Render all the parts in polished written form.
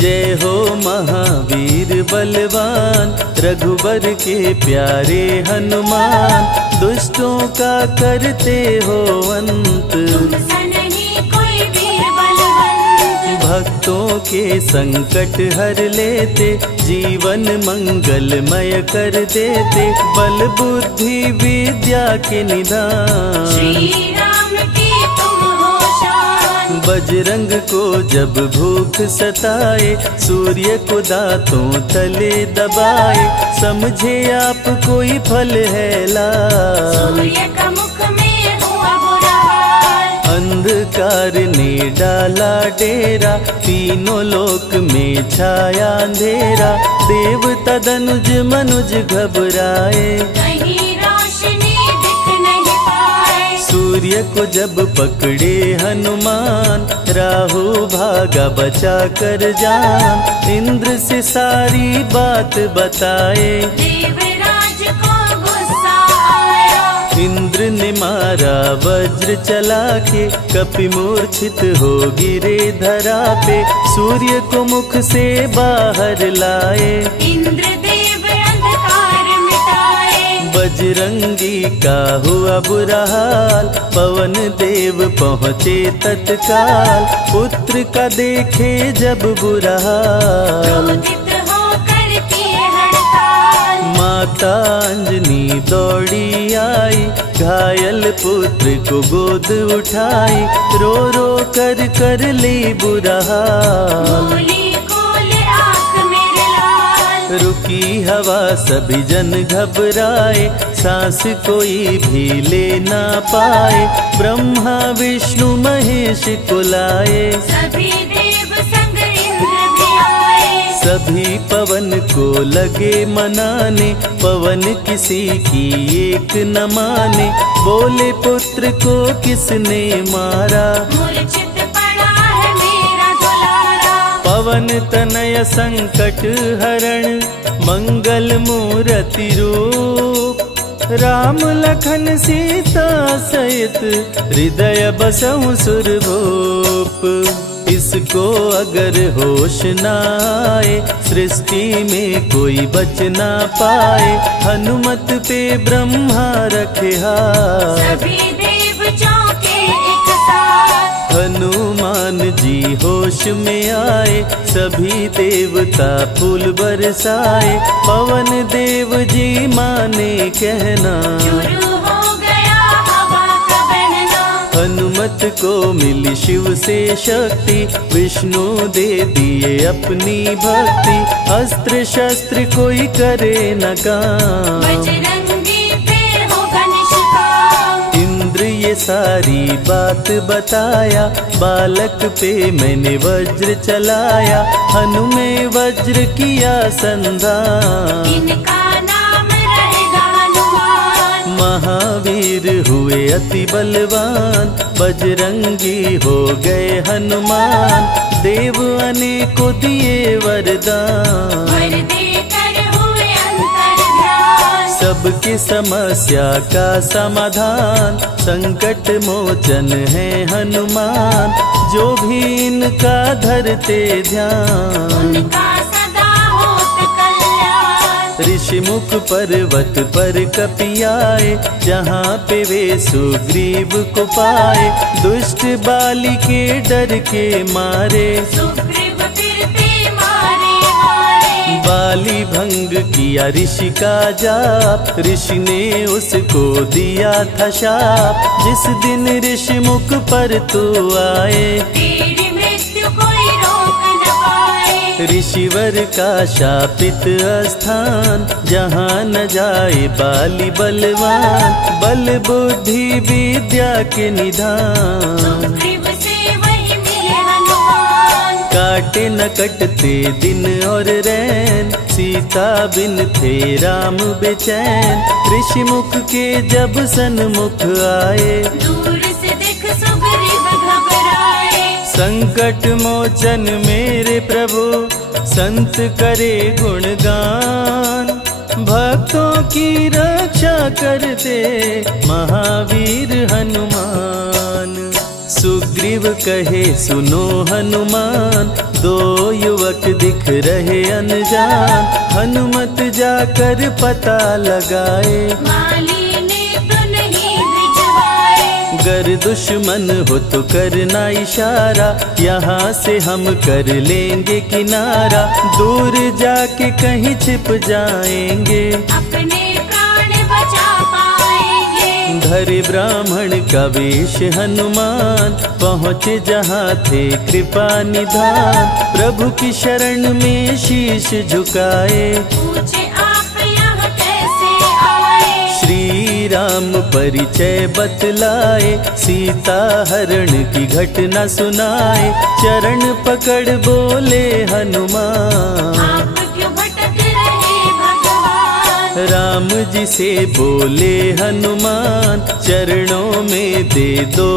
जय हो महावीर बलवान, रघुबर के प्यारे हनुमान, दुष्टों का करते हो अंत, भक्तों के संकट हर लेते, जीवन मंगलमय कर देते, बल बुद्धि विद्या के निधान, श्री राम की तुम हो शान। बजरंग को जब भूख सताए, सूर्य को दांतों तले दबाए, समझे आप कोई फल है लाल, सूर्य का मुख में हुआ बुरा हाल, अंधकार ने डाला डेरा, तीनों लोक में छाया अंधेरा, देवता धनुज मनुज घबराए, कहीं रोशनी दिख नहीं पाए, सूर्य को जब पकड़े हनुमान, राहु भागा बचा कर जान, इंद्र से सारी बात बताए, देवराज को गुस्सा आया, इंद्र ने मारा वज्र चला के, कपि मूर्छित हो गिरे धरा पे, सूर्य को मुख से बाहर लाए, इंद्रदेव अंधकार मिटाए, बजरंगी का हुआ बुरा हाल, पवन देव पहुँचे तत्काल, पुत्र का देखे जब बुरा हाल, क्रोधित होकर किए हड़ताल, माता अंजनी दौड़ी आई, घायल पुत्र को गोद उठाई, रो रो कर ली बुरा हाल, बोली खोल आँख मेरे लाल, रुकी हवा सभी जन घबराए, सांस कोई भी ले ना पाए, ब्रह्मा विष्णु महेश को लाए, सभी देव संग इंद्र भी आए, सभी पवन को लगे मनाने, पवन किसी की एक न माने, बोले पुत्र को किसने मारा, मूर्छित पड़ा है मेरा दुलारा, पवन तनय संकट हरण, मंगल मूर्ति रूप, राम लखन सीता सहित, हृदय बसहु सुरभूप, इसको अगर होश न आए, सृष्टि में कोई बच ना पाए, हनुमत पे ब्रह्मा रखे हाथ, सभी देव चौके एक साथ, हनुमान जी होश में आए, सभी देवता फूल बरसाए, पवन देव जी माने कहना, शुरू हो गया हवा का बहना, हनुमत को मिली शिव से शक्ति, विष्णु दे दिए अपनी भक्ति, अस्त्र शस्त्र कोई करे न काम, बजरंगी फिर होगा निष्काम, इंद्र ये सारी बात बताया, बालक पे मैंने वज्र चलाया, हनुमे वज्र किया संधान, इनका नाम रहेगा हनुमान, महावीर हुए अति बलवान, बजरंगी हो गए हनुमान, देव अनेको दिए वरदान, वर देकर हुए अंतर्ध्यान, सबकी समस्या का समाधान, संकट मोचन है हनुमान, जो भी इनका धरते ध्यान, उनका सदा होत कल्याण, ऋषि मुख पर्वत पर कपि आए, जहाँ पे वे सुग्रीव को पाए, दुष्ट बाली के डर के मारे, सुग्रीव फिरते मारे मारे, बाली भंग किया ऋषि का जाप, ऋषि ने उसको दिया था शाप, जिस दिन ऋषि मुख पर तू आए, तेरी मृत्यु कोई रोक न पाए, ऋषिवर का शापित स्थान, जहाँ न जाए बाली बलवान, बल बुद्धि विद्या के निधान, सुग्रीव से वही मिले हनुमान, काटे न कटते दिन और रैन, सीता बिन थे राम बेचैन, ऋषि मुख के जब सन्मुख आए, दूर से देख सुग्रीव घबराए, संकट मोचन मेरे प्रभु, संत करे गुणगान, भक्तों की रक्षा करते महावीर हनुमान, सुग्रीव सुग्रीव कहे सुनो हनुमान, दो युवक दिख रहे अनजान। हनुमत जाकर पता लगाए, माली ने तो नहीं भिजवाए। गर दुश्मन हो तो करना इशारा, यहाँ से हम कर लेंगे किनारा। दूर जाके कहीं छिप जाएंगे, अपने प्राण बचा पाएंगे। धरे ब्राह्मण का वेश हनुमान, पहुँचे जहाँ थे कृपा निधान। प्रभु की शरण में शीश झुकाए, पूछे आप यहाँ कैसे आए। श्री राम परिचय बतलाए, सीता हरण की घटना सुनाए। चरण पकड़ बोले हनुमान, आप क्यों भटक रहे भगवान। राम जी से बोले हनुमान, चरणों में दे दो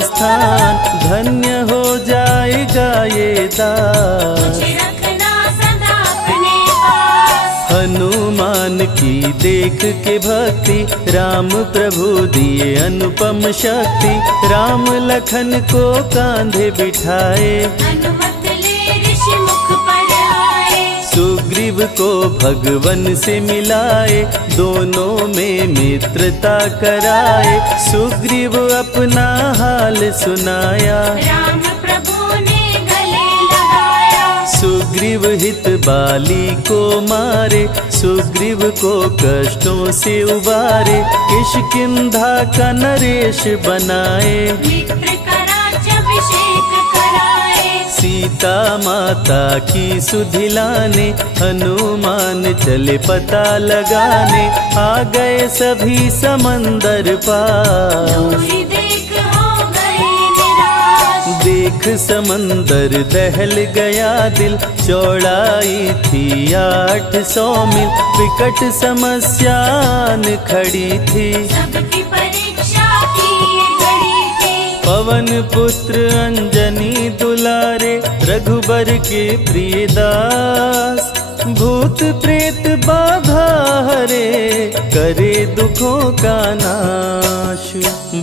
स्थान। धन्य हो जाएगा ये दास, मुझे रखना सदा अपने पास। हनुमान की देख के भक्ति, राम प्रभु दिए अनुपम शक्ति। राम लखन को कांधे बिठाए, अनुमत ले ऋषि मुख पर आए। सुग्रीव को भगवन से मिलाए, दोनों में मित्रता कराए। सुग्रीव अपना हाल सुनाया, राम प्रभु ने गले लगाया। सुग्रीव हित बाली को मारे, सुग्रीव को कष्टों से उबारे। किष्किंधा का नरेश बनाए, मित्र का राज्याभिषेक कराए। सीता माता की सुधि लाने। हनुमान चले पता लगाने, आ गए सभी समंदर पार। दूरी देख हो गए निराश। देख समंदर दहल गया दिल, चौड़ाई थी 800 मील। विकट समस्यान खड़ी थी, सबकी परीक्षा की ये घड़ी थी। पवन पुत्र अंजनी दुलारे, रघुबर के प्रिय दास। भूत प्रेत बाधा हरे, करे दुखों का नाश।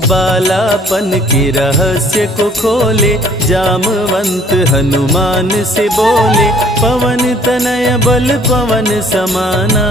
बालापन के रहस्य को खोले, जामवंत हनुमान से बोले। पवन तनय बल पवन समाना,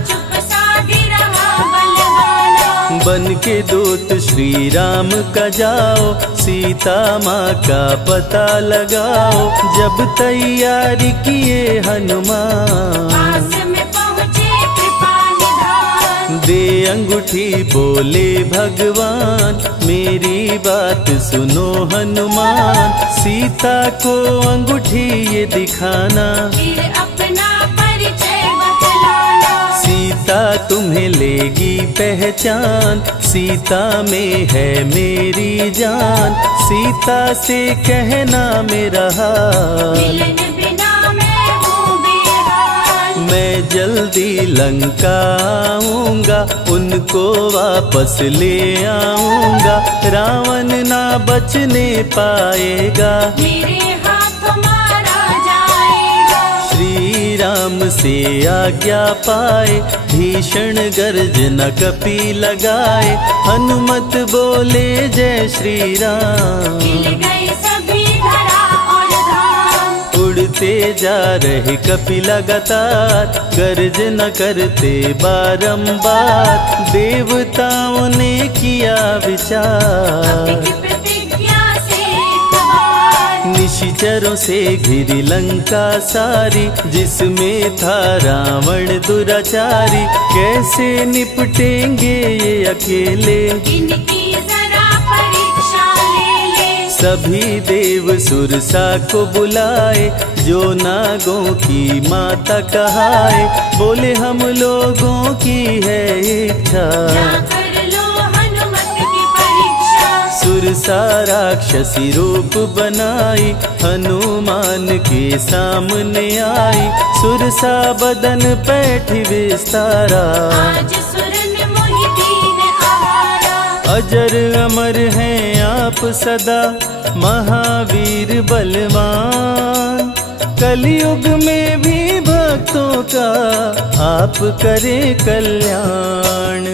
चुप साधी रहा बलवाना। बन के दूत श्री राम का जाओ, सीता माँ का पता लगाओ। जब तैयारी किए हनुमान, पास में पहुँचे कृपा निधान। दे अंगूठी बोले भगवान, मेरी बात सुनो हनुमान। सीता को अंगूठी ये दिखाना, फिर अपना परिचय बतलाना। सीता तुम्हें लेगी पहचान। सीता में है मेरी जान, सीता से कहना मेरा हाल। मिलन बिना मैं हूँ बेहाल। मैं जल्दी लंका आऊंगा, उनको वापस ले आऊंगा। रावण ना बचने पाएगा, मेरे हाथ मारा जाएगा। श्री राम से आज्ञा पाए, भीषण गर्जना कपि लगाए। हनुमत बोले जय श्री राम, मिल गए सभी धरा और धाम। उड़ते जा रहे कपि लगातार, गर्जना करते बारंबार। देवताओं ने किया विचार, की प्रतिज्ञा से तबार। निशिचरों से घिरी लंका सारी, जिसमें था रावण दुराचारी। कैसे निपटेंगे ये अकेले, इनकी जरा परीक्षा ले ले। सभी देव सुरसा को बुलाए, जो नागों की माता कहाए। बोले हम लोगों की है इच्छा, कर लो हनुमत की परीक्षा। सुरसा राक्षसी रूप बनाई, हनुमान के सामने आई। सुरसा बदन पैठ विस्तारा, आज सुरन मोहि दीन आवारा। अजर अमर हैं आप सदा, महावीर बलवान। कलयुग में भी भक्तों का आप करे कल्याण।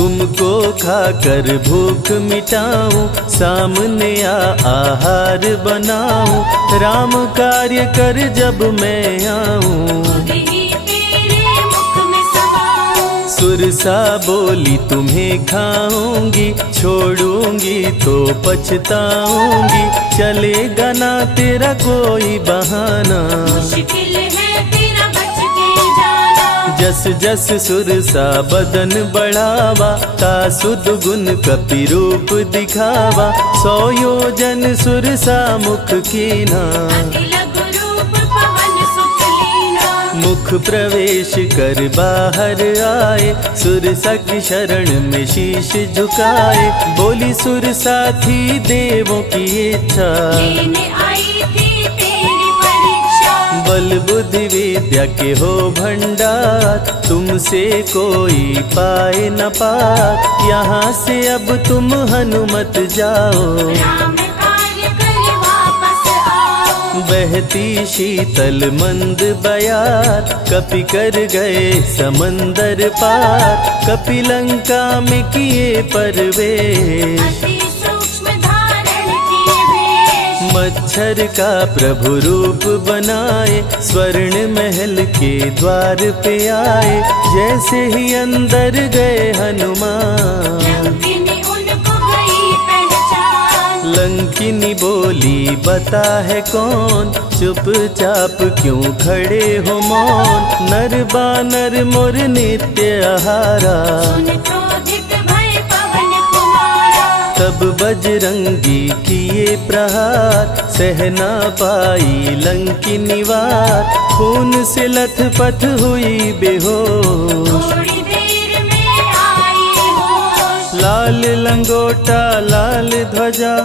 तुमको खाकर भूख मिटाऊं, सामने आहार बनाऊं, राम कार्य कर जब मैं आऊं। खुद ही तेरे मुख में समाऊं। सुरसा बोली तुम्हें खाऊंगी, छोड़ूंगी तो पछताऊंगी, चलेगा ना तेरा कोई बहाना। मुश्किल है तेरा बच के जाना। जस जस सुरसा बदन बढ़ावा, का सुध गुण कपि रूप दिखावा, 100 योजन सुरसा मुख कीना। अति लघु रूप पवन सुख लीना। मुख प्रवेश कर बाहर आए, सुरसा की शरण में शीश झुकाए, बोली सुरसा थी देवों की इच्छा, लेने आई थी तेरी परीक्षा। बल बुद्धि विद्या के हो भंडार, तुमसे कोई पाए न पार, यहाँ से अब तुम हनुमत जाओ। राम कार्य कर वापस आओ। बहती शीतल मंद बयार, कपि कर गए समंदर पार, कपि लंका में किए प्रवेश, अति सूक्ष्म धारण किए भेष। मच्छर का प्रभु रूप बनाए, स्वर्ण महल के द्वार पे आए, जैसे ही अंदर गए हनुमान। लंकिनी उनको गई पहचान। लंकिनी बोली बता है कौन, चुपचाप क्यों खड़े हो मौन, नर बानर मोर नित्य आहारा। सुन क्रोधित भय पवन कुमारा। तब बजरंगी किए प्रहार, सहना पाई लंकिनी वार, खून से लथपथ हुई बेहोश। थोड़ी देर में आई होश। लाल लंगोटा लाल ध्वजा,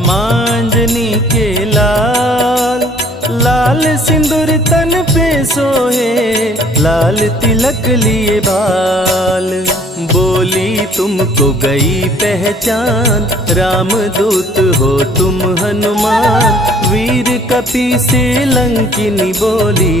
मांजनी के लाल, लाल सिंदूर तन पे सोहे, लाल तिलक लिए बाल। बोली तुमको गई पहचान, रामदूत हो तुम हनुमान, वीर कपि से लंकिनी बोली,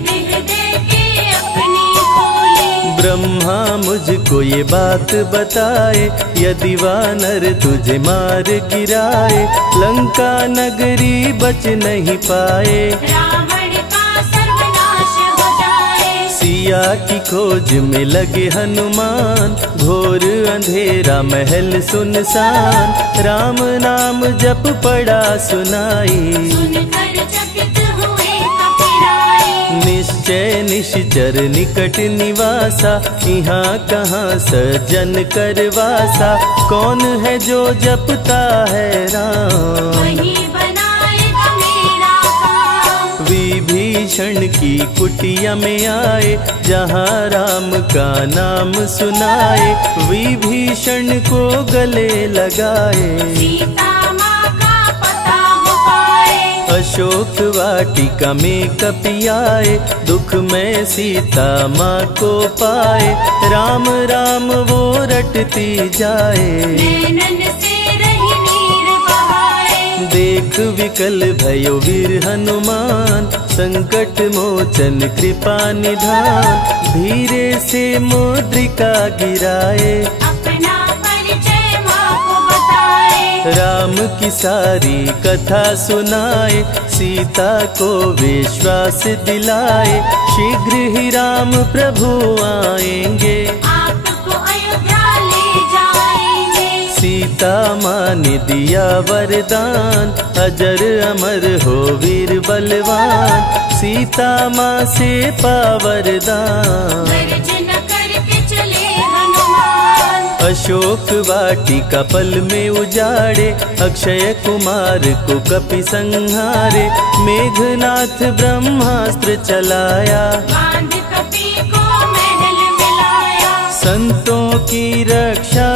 देह देके अपनी खोली। ब्रह्मा मुझको ये बात बताए, यदि वानर तुझे मार गिराए, लंका नगरी बच नहीं पाए, रावण का सर्वनाश हो जाए। सिया की खोज में लगे हनुमान, घोर अंधेरा महल सुनसान, राम नाम जप पड़ा सुनाई, सुनकर चकित हुए कपिराए। निश्चय निश्चर निकट निवासा, यहाँ कहाँ सज्जन करवासा, कौन है जो जपता है राम, वही बनाएगा मेरा काम। विभीषण की कुटिया में आए, जहाँ राम का नाम सुनाए, विभीषण को गले लगाए, सीता माँ का पता हो पाए। अशोक वाटिका में कपि आए, दुख में सीता माँ को पाए, राम राम वो रटती जाए, नैनन से रही नीर बहाए। देख विकल भयो वीर हनुमान, संकट मोचन कृपा निधान, धीरे से मुद्रिका गिराए, अपना परिचय माँ को बताए। राम की सारी कथा सुनाए, सीता को विश्वास दिलाए, शीघ्र ही राम प्रभु आएंगे, आपको अयोध्या ले जाएंगे। सीता माँ ने दिया वरदान, अजर अमर हो वीर बलवान, सीता माँ से पा वरदान। गर्जन करके चले हनुमान। अशोक वाटिका पल में उजाड़े, अक्षय कुमार को कपि संहारे, मेघनाथ ब्रह्मास्त्र चलाया, बांध कपि को महल मिलाया। संतों की रक्षा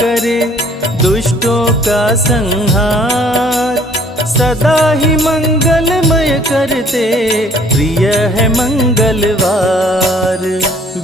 करे, दुष्टों का संहार, सदा ही मंगलमय करते, प्रिय है मंगलवार।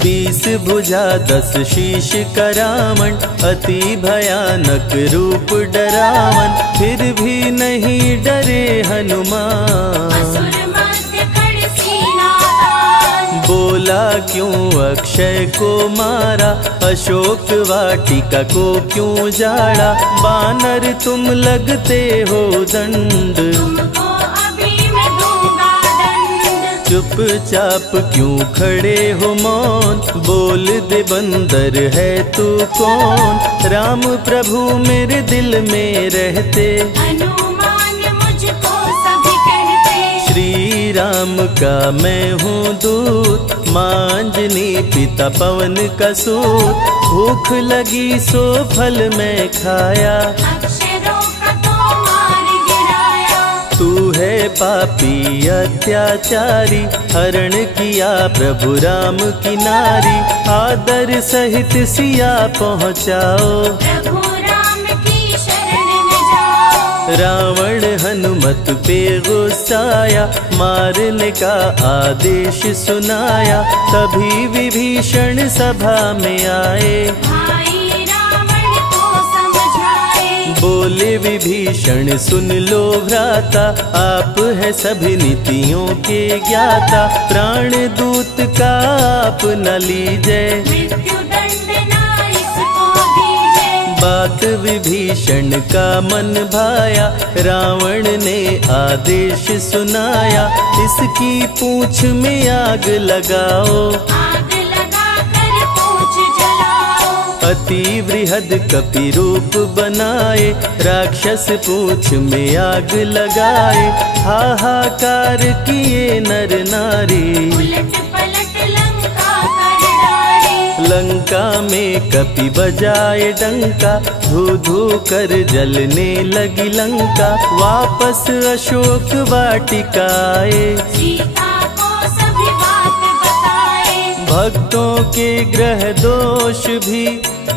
20 भुजा 10 शीश करावन, अति भयानक रूप डरावन, फिर भी नहीं डरे हनुमान। असुर मध्य खड़ सीना तान। बोला क्यों अक्षय को मारा, अशोक वाटिका को क्यों जाड़ा, बानर तुम लगते हो दंड, तुमको अभी मैं दूंगा दंड। चुपचाप क्यों खड़े हो मौन, बोल दे बंदर है तू कौन, राम प्रभु मेरे दिल में रहते, हनुमान मुझको सभी कहते। श्री राम का मैं हूँ दूत, मांजनी पिता पवन का सूत, भूख लगी सो फल मैं खाया, अक्षरों का तो मार गिराया। तू है पापी अत्याचारी, हरण किया प्रभु राम की नारी, आदर सहित सिया पहुँचाओ, प्रभु राम की शरण में जाओ। रावण हनुमत पे गुस्साया, मारने का आदेश सुनाया, तभी विभीषण सभा में आए, भाई रावण को समझाए। बोले विभीषण सुन लो भ्राता, आप है सभी नीतियों के ज्ञाता, प्राण दूत का आप न लीजिए, मृत्यु दंड ना इसको दीजिए। बात विभीषण का मन भाया, रावण ने आदेश सुनाया, इसकी पूंछ में आग लगाओ, आग लगा कर पूछ जलाओ। अति वृहद कपि रूप बनाए, राक्षस पूंछ में आग लगाए, हाहाकार किए नर नारी, उलट पलट लंका कर डाले। लंका में कपि बजाए डंका, धू धू कर जलने लगी लंका, वापस अशोक वाटिका आए, सीता को सभी बात बताए। भक्तों के ग्रह दोष भी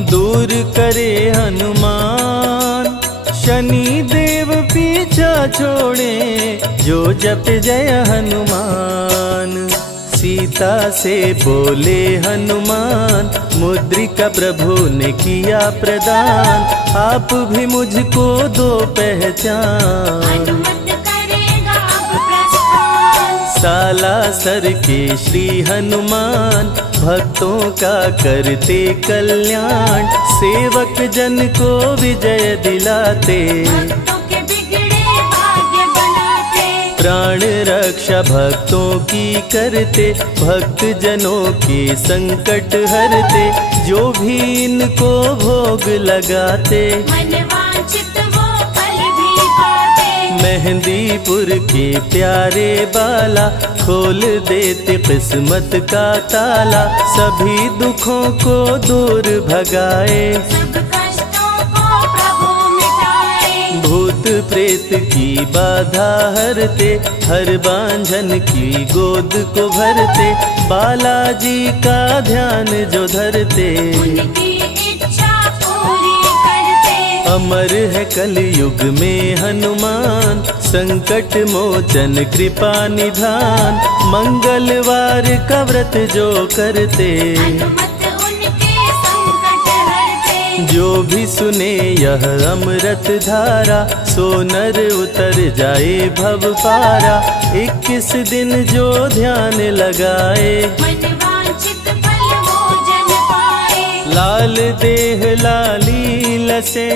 दूर करे हनुमान, शनि देव पीछा छोड़े जो जप जय हनुमान। सीता से बोले हनुमान, मुद्रिका प्रभु ने किया प्रदान, आप भी मुझको दो पहचान, अनुमत करेगा अब प्रस्थान। सालासर के श्री हनुमान, भक्तों का करते कल्याण, सेवक जन को विजय दिलाते, भक्तों के बिगड़े भाग्य बनाते। प्राण रक्षा भक्तों की करते, भक्त जनों के संकट हरते, जो भी इनको भोग लगाते, मनवांछित वो फल भी पाते। मेहंदीपुर के प्यारे बाला, खोल देते किस्मत का ताला, सभी दुखों को दूर भगाए, सब कष्टों को प्रभु मिटाए। भूत प्रेत की बाधा हरते, हर बांझन की गोद को भरते, बालाजी का ध्यान जो धरते, उनकी इच्छा पूरी करते। अमर है कलयुग में हनुमान, संकट मोचन कृपा निधान, मंगलवार का व्रत जो करते, हनुमत उनके संकट हरते। जो भी सुने यह अमृत धारा, सो नर उतर जाए भव पारा, 21 दिन जो ध्यान लगाए, मनवांछित फल वो जन पाए। लाल देह लाली लसे,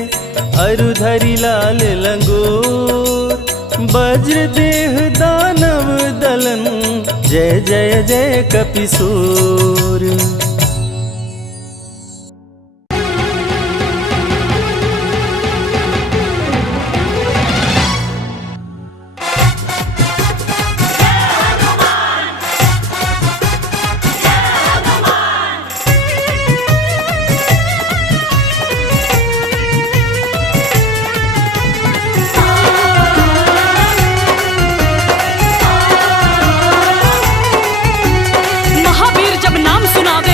अरुधरी लाल लंगोर, वज्र देह दानव दलन, जय जय जय कपिसूर। महावीर जब नाम सुनावे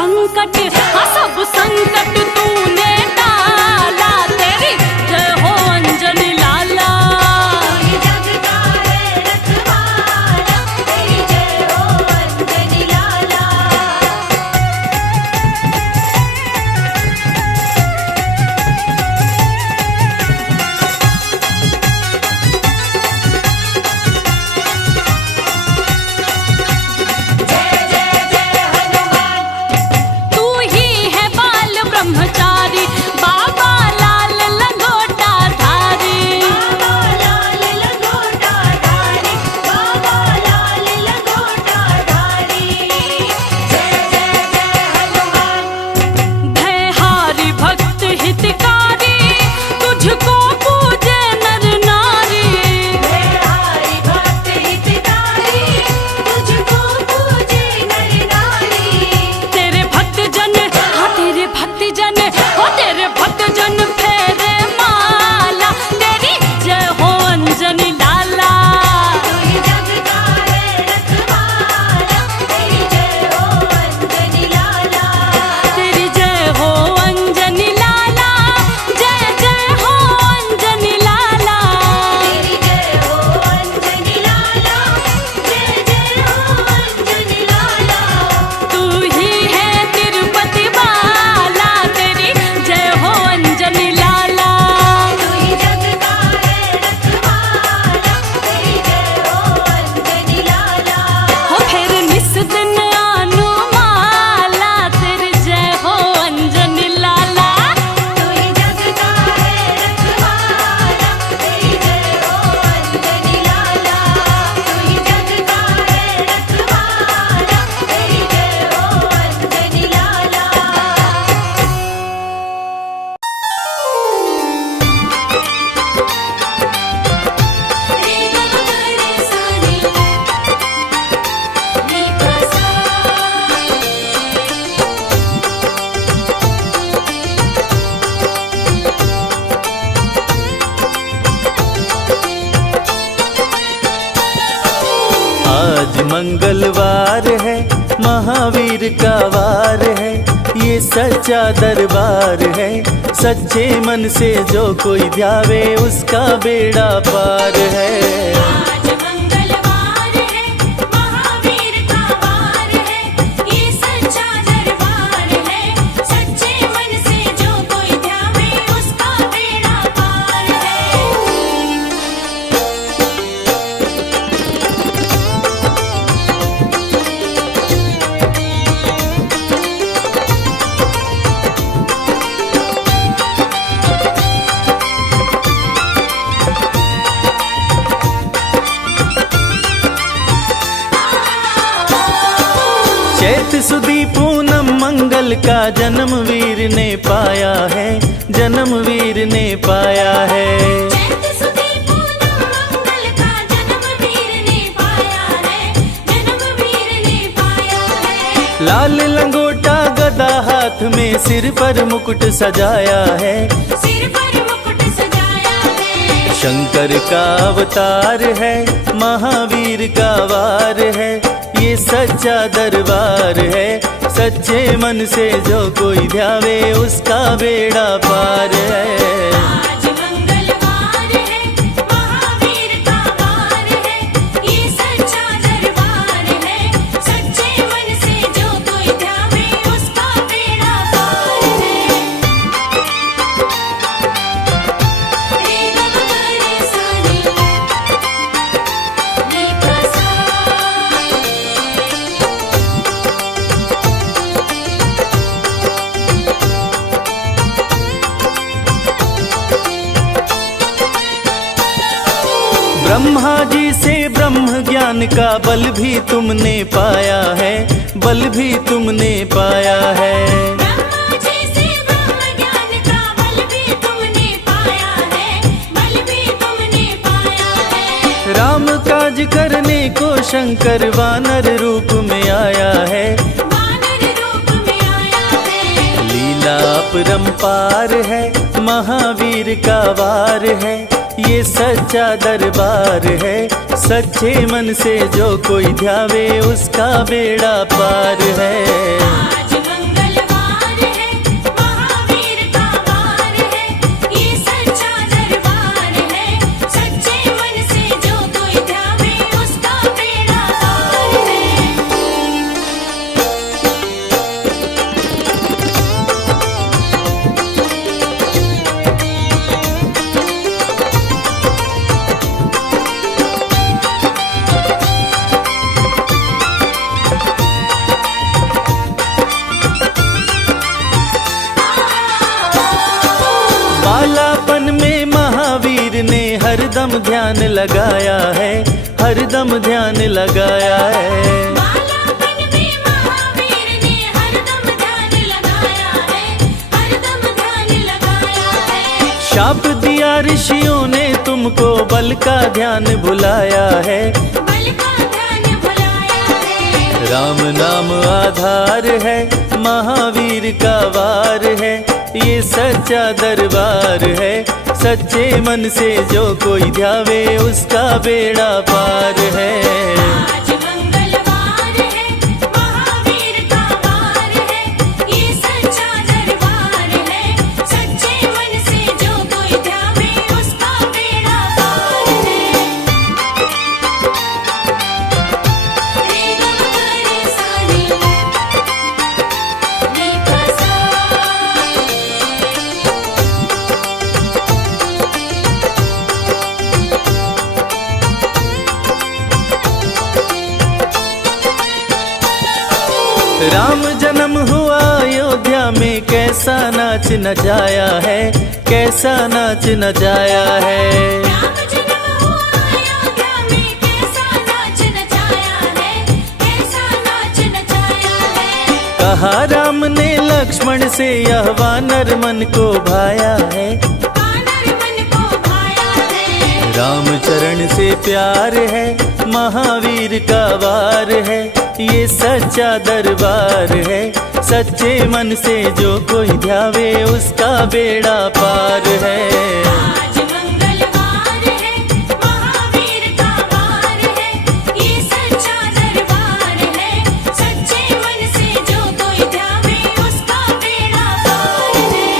संकट, हाँ सब संकट तूने टाला, तेरी जय हो अंजनी लाला। कोई जग का है रखवाला, तेरी जय हो अंजनी लाला। तू ही है बाल ब्रह्मचारी, बाबा लाल लंगोटा धारी। बाबा लाल लंगोटा धारी, बाबा लाल लंगोटा धारी। जय जय जय हनुमान। भयहारी भक्त हितकारी, तुझको पूजे नर नारी। हरि भक्त हितकारी, तुझको पूजे नर नारी। तेरे भक्त जन, हाँ तेरे भक्त जन, हो तेरे भक्त जन फेरे माला, तेरी जय हो अंजनी लाला। कोई जग का है रखवाला, तेरी जय हो अंजनी लाला। तेरी जय हो अंजनी लाला, जय जय हो अंजनी लाला। तेरी जय हो अंजनी लाला, जय जय हो अंजनी लाला। तू ही है तिरुपति बाला, तेरी जय हो अंजनी लाला। कोई जग का है रखवाला, तेरी जय हो अंजनी लाला। हो फिर निस दिन अनुमाला, तेरी जय हो अंजनी लाला। कोई जग का है रखवाला, तेरी जय हो अंजनी लाला। कोई जग का है रखवाला, तेरी जय हो अंजनी लाला। रे ग रे सा रे नी प सा। आज मंगलवार है, महावीर का वार है, ये सच्चा दरबार है। सच्चे मन से जो कोई ध्यावे उसका बेड़ा पार है। आज मंगलवार है, महावीर का वार है, ये सच्चा दरबार है। सच्चे मन से जो कोई ध्यावे उसका बेड़ा पार है। चैत सुदी पूनम मंगल का जन्म वीर ने पाया है, जन्म वीर ने पाया है। चैत सुदी पूनम मंगल का जन्म वीर ने पाया है, जन्म वीर ने पाया है। लाल लंगोटा गदा हाथ में, सिर पर मुकुट सजाया है। सिर पर मुकुट सजाया है। शंकर का अवतार है, महावीर का वार है, ये सच्चा दरबार है। सच्चे मन से जो कोई ध्यावे उसका बेड़ा पार है। आज मंगलवार है, महावीर का वार है, ये सच्चा दरबार है। सच्चे मन से जो कोई ध्यावे उसका बेड़ा पार है। रे ग रे सा रे नी प सा। ब्रह्मा जी से ब्रह्म ज्ञान का बल भी तुमने पाया है, बल भी तुमने पाया है। ब्रह्मा जी से ब्रह्म ज्ञान का बल भी तुमने पाया है, बल भी तुमने पाया है। राम काज करने को शंकर वानर रूप में आया है, वानर रूप में आया है। लीला अपरंपार है, महावीर का वार है, ये सच्चा दरबार है। सच्चे मन से जो कोई ध्यावे उसका बेड़ा पार है। आज मंगल हरदम ध्यान लगाया है, हरदम ध्यान लगाया है। बालापन में महावीर ने हरदम ध्यान लगाया है, हरदम ध्यान लगाया है। शाप दिया ऋषियों ने तुमको, बल का ध्यान भुलाया है, बल का ध्यान भुलाया है। राम नाम आधार है, महावीर का वार है, ये सच्चा दरबार है। सच्चे मन से जो कोई ध्यावे उसका बेड़ा पार है। आज मंगलवार है, महावीर का वार है, ये सच्चा दरबार है। सच्चे मन से जो कोई ध्यावे उसका बेड़ा पार है। रे ग म रे सा रे, नी प सा। राम जन्म हुआ अयोध्या में, कैसा नाच नचाया है, कैसा नाच नचाया है। राम जन्म हुआ अयोध्या में, कैसा नाच नचाया है, कैसा नाच नचाया है। कहा राम ने लक्ष्मण से, यह वानर मन को भाया है, वानर मन को भाया है। राम चरण से प्यार है, महावीर का वार है, ये सच्चा दरबार है। सच्चे मन से जो कोई ध्यावे उसका बेड़ा पार है। आज मंगलवार है, महावीर का वार है, ये सच्चा दरबार है। सच्चे मन से जो कोई ध्यावे उसका बेड़ा पार है।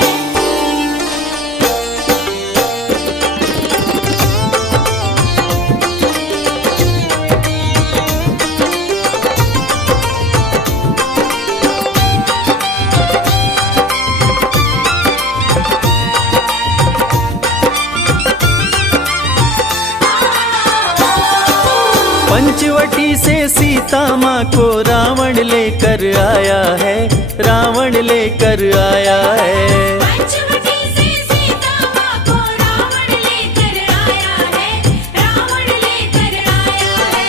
पंचवटी से सीता माँ को रावण लेकर आया है, रावण लेकर आया है। पंचवटी से सीता माँ को रावण लेकर आया है, रावण लेकर आया है।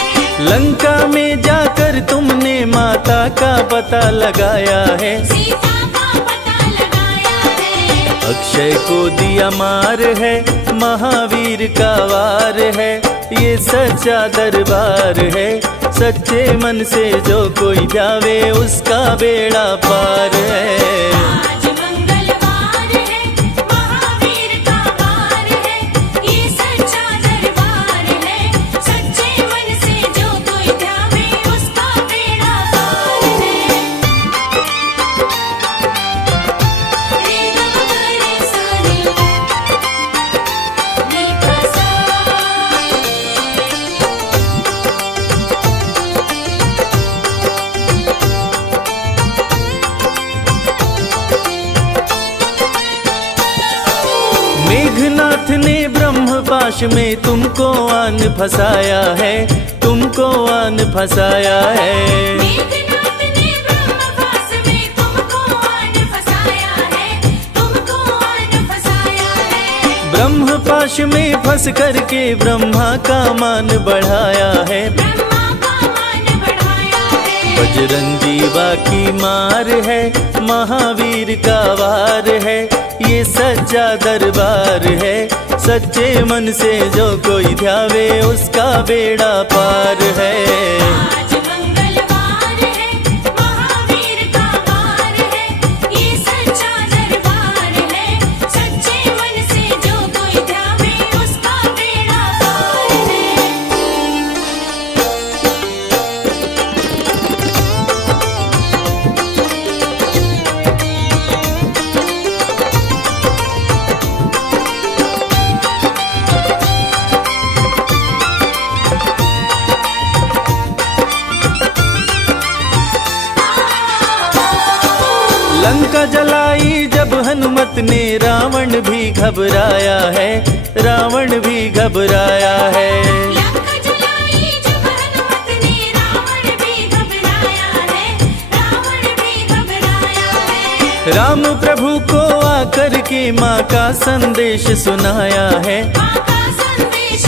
लंका में जाकर तुमने माता का पता लगाया है, सीता का पता लगाया है। अक्षय को दिया मार है, महावीर का वार है, ये सच्चा दरबार है। सच्चे मन से जो कोई जावे उसका बेड़ा पार है। आज मंगलवार है, महावीर का वार है, ये सच्चा दरबार है। सच्चे मन से जो कोई ध्यावे उसका बेड़ा पार है। रे ग म रे सा रे, नी प सा। मेघनाथ ने ब्रह्मपाश में तुमको आन फंसाया है, तुमको आन फंसाया है। मेघनाथ ने ब्रह्मपाश में तुमको आन फंसाया है, तुमको आन फंसाया है। ब्रह्मपाश में फंस करके ब्रह्मा का मान बढ़ाया है, ब्रह्मा का मान बढ़ाया है। बजरंगी बाकी मार है, महावीर का वार है, ये सच्चा दरबार है। सच्चे मन से जो कोई ध्यावे उसका बेड़ा पार है। आज मंगलवार है, महावीर का वार है, ये सच्चा दरबार है। सच्चे मन से जो कोई ध्यावे उसका बेड़ा पार है। लंका जलाई जब हनुमत ने, रावण भी घबराया है, रावण भी घबराया है। लंका जलाई जब हनुमत ने, रावण भी घबराया है, रावण भी घबराया है। राम प्रभु को आकर के माँ का संदेश सुनाया है, माँ का संदेश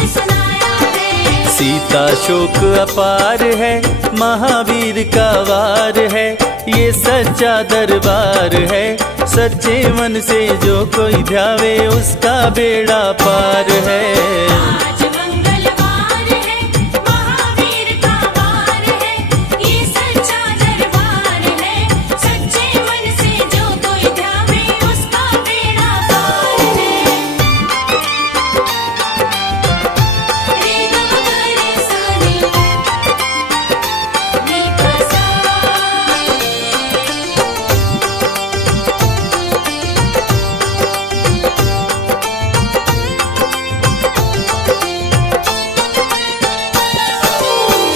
सीता शोक अपार है, महावीर का वार है, ये सच्चा दरबार है। सच्चे मन से जो कोई ध्यावे उसका बेड़ा पार है। आज मंगलवार है, महावीर का वार है, ये सच्चा दरबार है। सच्चे मन से जो कोई ध्यावे उसका बेड़ा पार है। रे ग म रे सा रे नी प सा।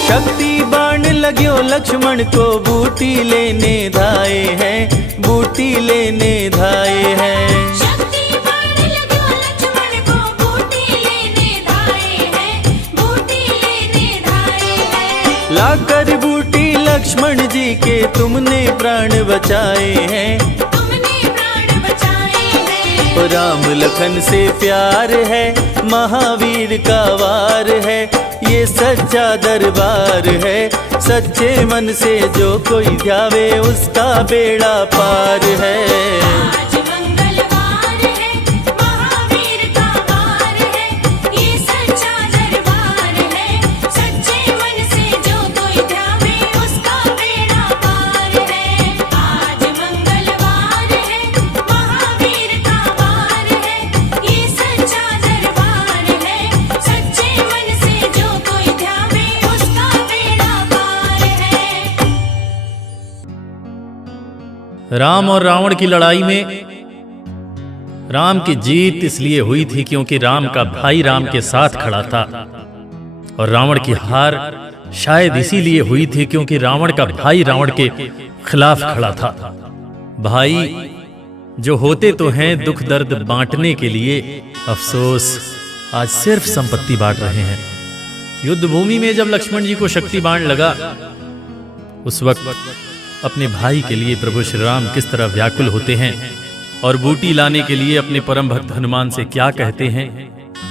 शक्ति बाण लग्यो लक्ष्मण को, बूटी लेने धाए हैं, बूटी लेने धाए हैं। शक्ति बाण लग्यो लक्ष्मण को, बूटी लेने धाए हैं, बूटी लेने धाए हैं। लाकर बूटी लक्ष्मण जी के तुमने प्राण बचाए हैं, तुमने प्राण बचाए हैं। राम लखन से प्यार है, महावीर का वार है, ये सच्चा दरबार है। सच्चे मन से जो कोई ध्यावे उसका बेड़ा पार है। आज मंगलवार है, महावीर का वार है, ये सच्चा दरबार है। सच्चे मन से जो कोई ध्यावे उसका बेड़ा पार है। आज मंगलवार है, महावीर का वार है, ये सच्चा दरबार है। सच्चे मन से जो कोई ध्यावे उसका बेड़ा पार है। राम और रावण की लड़ाई में राम की जीत इसलिए हुई थी क्योंकि राम का भाई राम के साथ खड़ा था, और रावण की हार शायद इसीलिए हुई थी क्योंकि रावण का भाई रावण के खिलाफ खड़ा था। भाई जो होते तो हैं दुख दर्द बांटने के लिए, अफसोस आज सिर्फ संपत्ति बांट रहे हैं। युद्ध भूमि में जब लक्ष्मण जी को शक्ति बाण लगा, उस वक्त अपने भाई के लिए प्रभु श्री राम किस तरह व्याकुल होते हैं और बूटी लाने के लिए अपने परम भक्त हनुमान से क्या कहते हैं,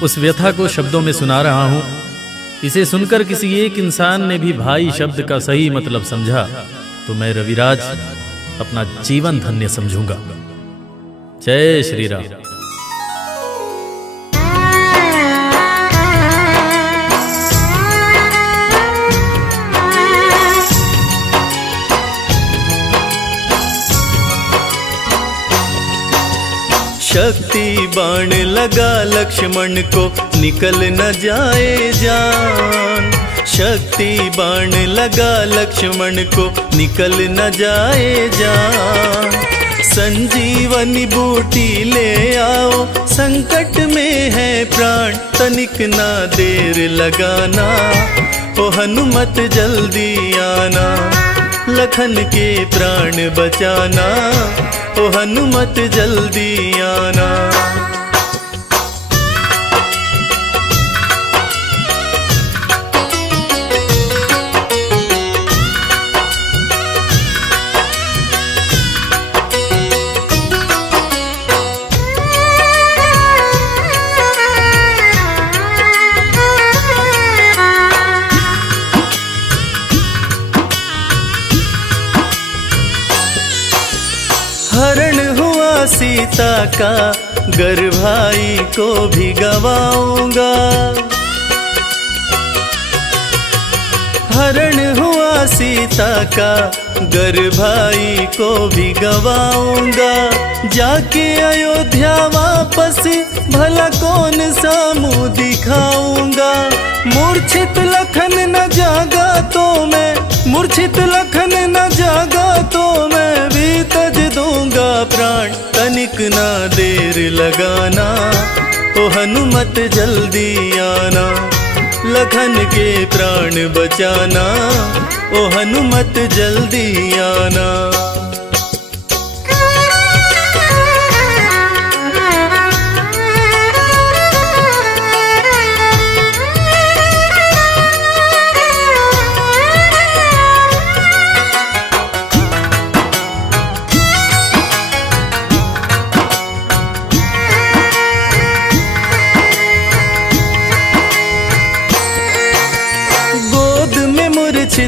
उस व्यथा को शब्दों में सुना रहा हूं। इसे सुनकर किसी एक इंसान ने भी भाई शब्द का सही मतलब समझा तो मैं रविराज अपना जीवन धन्य समझूंगा। जय श्री राम। शक्ति बाण लगा लक्ष्मण को, निकल न जाए जान। शक्ति बाण लगा लक्ष्मण को, निकल न जाए जान। संजीवनी बूटी ले आओ, संकट में है प्राण, तनिक ना देर लगाना। ओ हनुमत जल्दी आना, लखन के प्राण बचाना। ओ हनुमत जल्दी आना। हरण हुआ सीता का, गर भाई को भी गवाऊंगा। हरण हुआ सीता का, गर भाई को भी गवाऊंगा। जाके अयोध्या वापस भला कौन सा मुंह दिखाऊंगा। मूर्छित लखन न जागा तो मैं, मूर्छित लखन न जागा तो मैं भी तज दूंगा प्राण। तनिक ना देर लगाना, ओ हनुमत जल्दी आना। लखन के प्राण बचाना, ओ हनुमत जल्दी आना।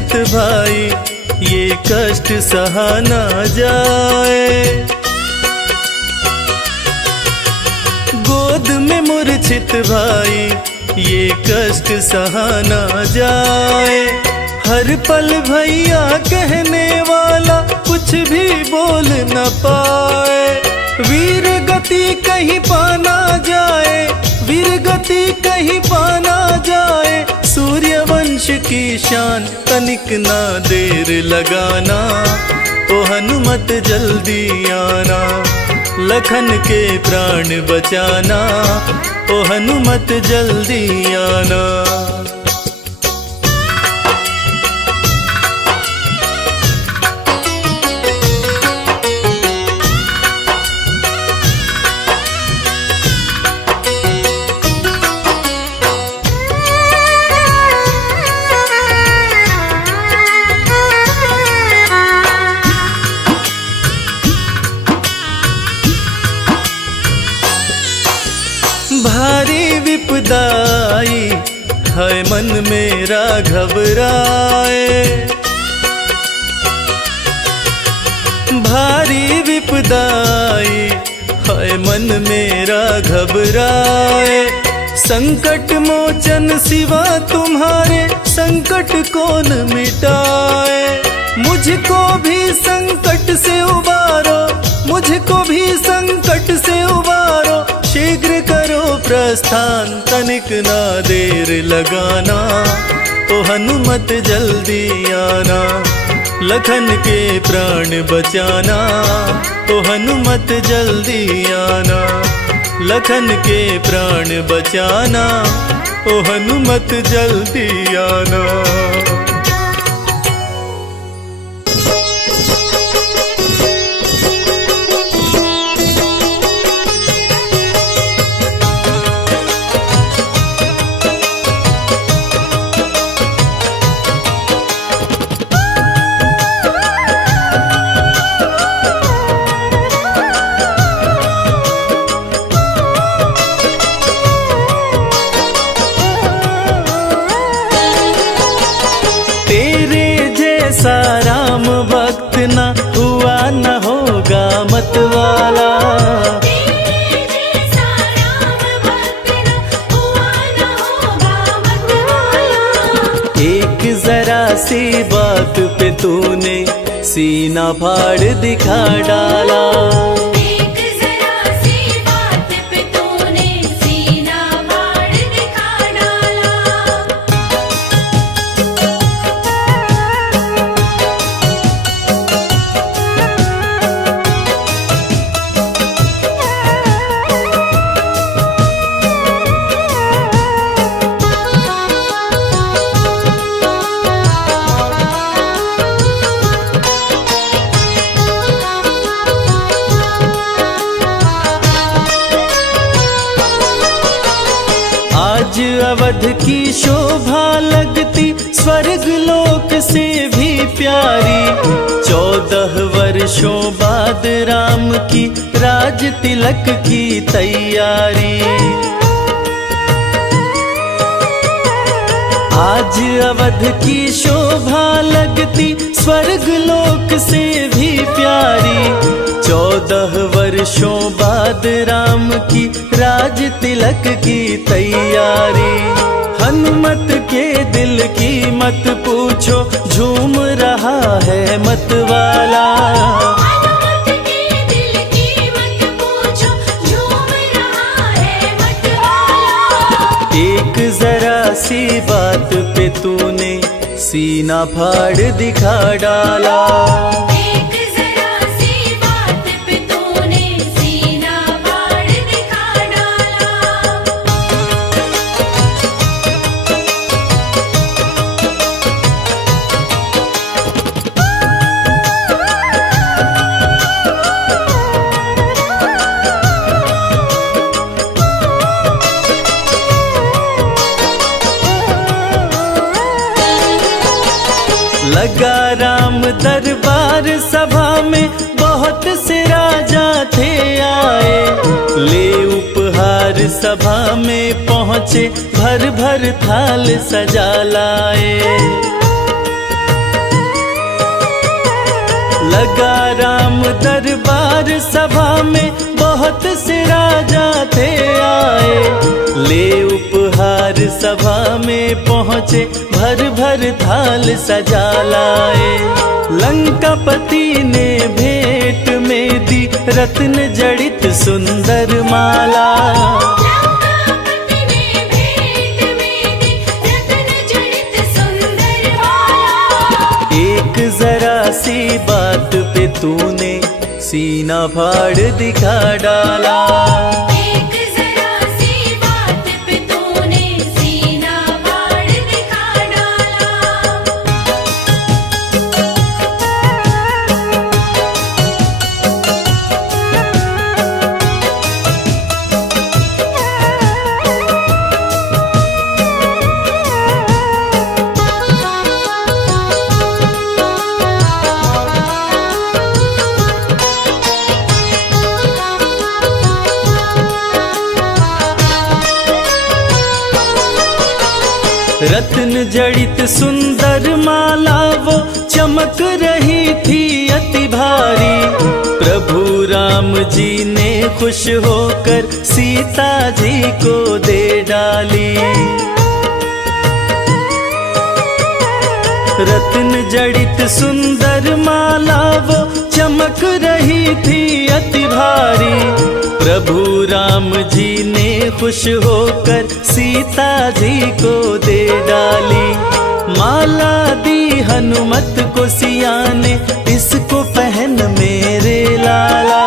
मूर्छित भाई, ये कष्ट सहा ना जाए। गोद में मूर्छित भाई, ये कष्ट सहा ना जाए। हर पल भैया कहने वाला कुछ भी बोल न पाए। वीर गति कहीं पाना जाए, वीर गति कहीं पाना जाए। सूर्यवंश की शान तनिक ना देर लगाना, ओ हनुमत जल्दी आना। लखन के प्राण बचाना, ओ हनुमत जल्दी आना। भारी विपदाई है मन मेरा घबराए। भारी विपदाई है मन मेरा घबराए। संकट मोचन सिवा तुम्हारे संकट कौन मिटाए। मुझको भी संकट से उबारो, मुझको भी संकट से उबारो। शीघ्र करो प्रस्थान, तनिक ना देर लगाना, ओ हनुमत जल्दी आना। लखन के प्राण बचाना, ओ हनुमत जल्दी आना। लखन के प्राण बचाना, ओ हनुमत जल्दी आना। राम भक्त न हुआ न होगा मतवाला। तेरे जैसा राम भक्त न हुआ न होगा मतवाला। एक जरा सी बात पे तूने सीना फाड़ दिखा डाला। एक जरा सी बात पे तूने सीना फाड़ दिखा डाला। आज अवध की शोभा लगती स्वर्ग लोक से भी प्यारी। 14 वर्षों बाद राम की राज तिलक की तैयारी। आज अवध की शोभा लगती स्वर्ग लोक से भी प्यारी। 14 वर्षों बाद राम की राज तिलक की तैयारी। हनुमत के दिल की मत पूछो, झूम रहा है मतवाला। हनुमत के दिल की मत पूछो, झूम रहा है मतवाला। एक जरा सी बात पे तूने सीना फाड़ दिखा डाला। एक जरा सी बात पे तूने सीना फाड़ दिखा डाला। लगा राम दरबार सभा में बहुत से राजा थे आए। ले उपहार सभा में पहुँचे, भर भर थाल सजा लाए। लगा राम दरबार सभा में बहुत से राजा थे आए, ले उपहार सभा में पहुँचे भर भर थाल सजा लाए। लंकापति ने भेंट में दी रत्न जड़ित सुंदर माला, लंकापति ने भेंट में दी रत्न जड़ित सुंदर माला। एक जरा सी बात पे तूने सीना फाड़ दिखा डाला, एक जरा सी बात पे तूने सीना फाड़ दिखा डाला। रत्न जड़ित सुंदर माला वो चमक रही थी अति भारी। प्रभु राम जी ने खुश होकर सीता जी को दे डाली। रत्न जड़ित सुंदर माला वो चमक रही थी अति भारी। प्रभु राम जी ने खुश होकर सीता जी को दे डाली। माला दी हनुमत को सिया ने, इसको पहन मेरे लाला।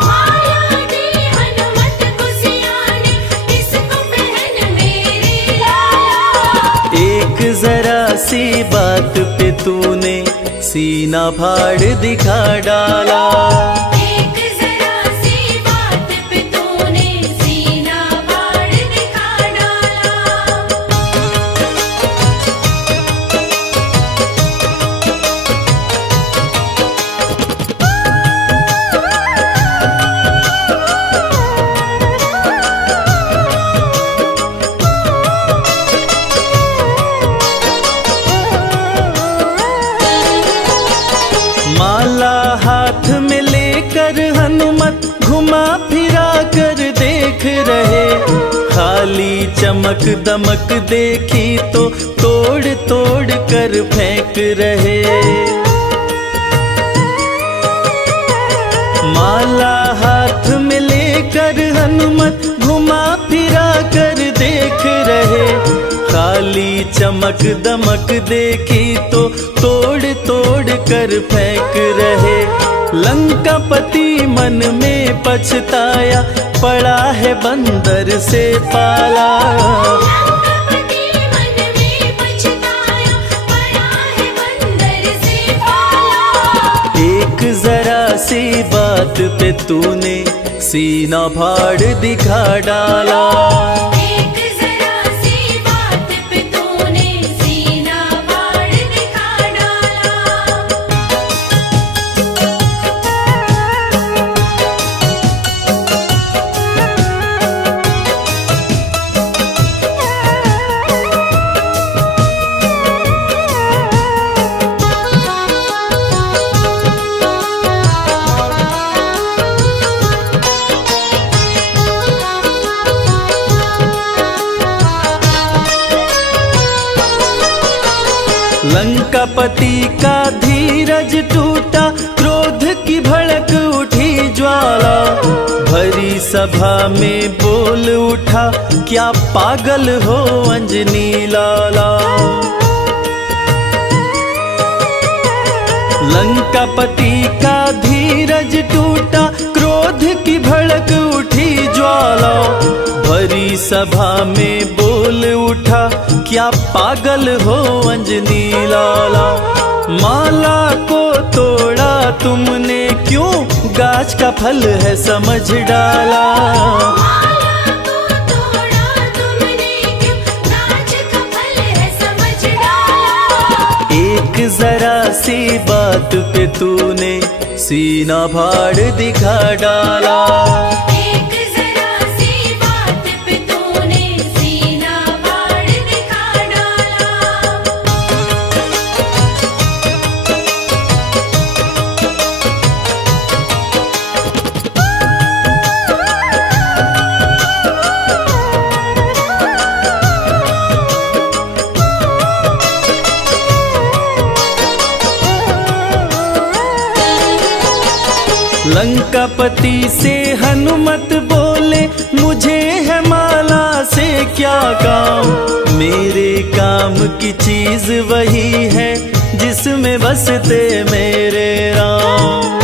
माला दी हनुमत को सिया ने, इसको पहन मेरे लाला। एक जरा सी बात पे तूने सीना फाड़ दिखा डाला। एक जरा सी बात पे तूने सीना फाड़ दिखा डाला। माला हाथ में लेकर हनुमत घुमा फिरा कर देख रहे। खाली चमक दमक देखी तो तोड़ तोड़ कर फेंक रहे। माला हाथ में लेकर हनुमत घुमा फिरा कर देख रहे। खाली चमक दमक देखी तो तोड़ तोड़ कर फेंक रहे। लंकापति मन में पछताया, पड़ा है बंदर से पाला। लंकापति मन में पछताया, पड़ा है बंदर से पाला। एक जरा सी बात पे तूने सीना फाड़ दिखा डाला। एक जरा सी बात पे तूने सीना फाड़ दिखा डाला। लंकापति का धीरज टूटा, क्रोध की भड़क उठी ज्वाला। भरी सभा में बोल उठा, क्या पागल हो अंजनी लाला। लंकापति का धीरज टूटा, क्रोध की भड़क उठी ज्वाला। भरी सभा में बोल उठा, क्या पागल हो अंजनी लाला। माला को तोड़ा तुमने क्यों, गाछ का फल है समझ डाला। माला को तोड़ा तुमने क्यों, गाछ का फल है समझ डाला। एक जरा सी बात पे तूने सीना फाड़ दिखा डाला। एक जरा सी बात पे तूने सीना फाड़ दिखा डाला। लंकापति से हनुमत बोले मुझे है माला से क्या काम। मेरे काम की चीज वही है जिसमें बसते मेरे राम।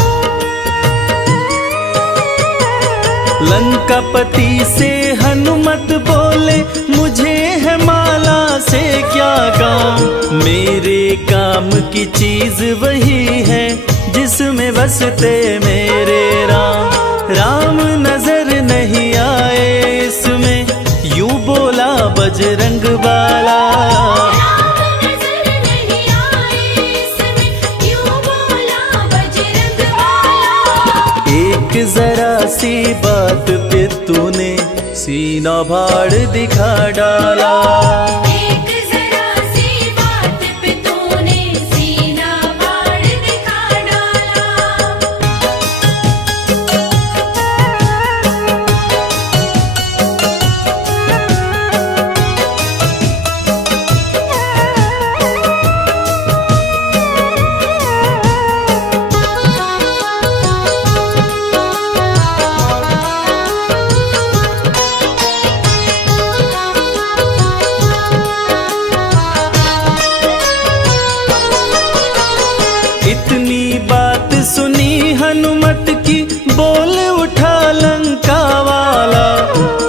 लंकापति से हनुमत बोले मुझे है माला से क्या काम। मेरे काम की चीज वही है जिसमें बसते मेरे राम। राम नजर नहीं आए इसमें यूं बोला बजरंग बाला। राम नजर नहीं आए इसमें यूं बोला बजरंग बाला। एक जरा सी बात पे तूने सीना फाड़ दिखा डाला। एक जरा सी बात पे तूने सीना फाड़ दिखा डाला। इतनी बात सुनी हनुमत की बोल उठा लंका वाला।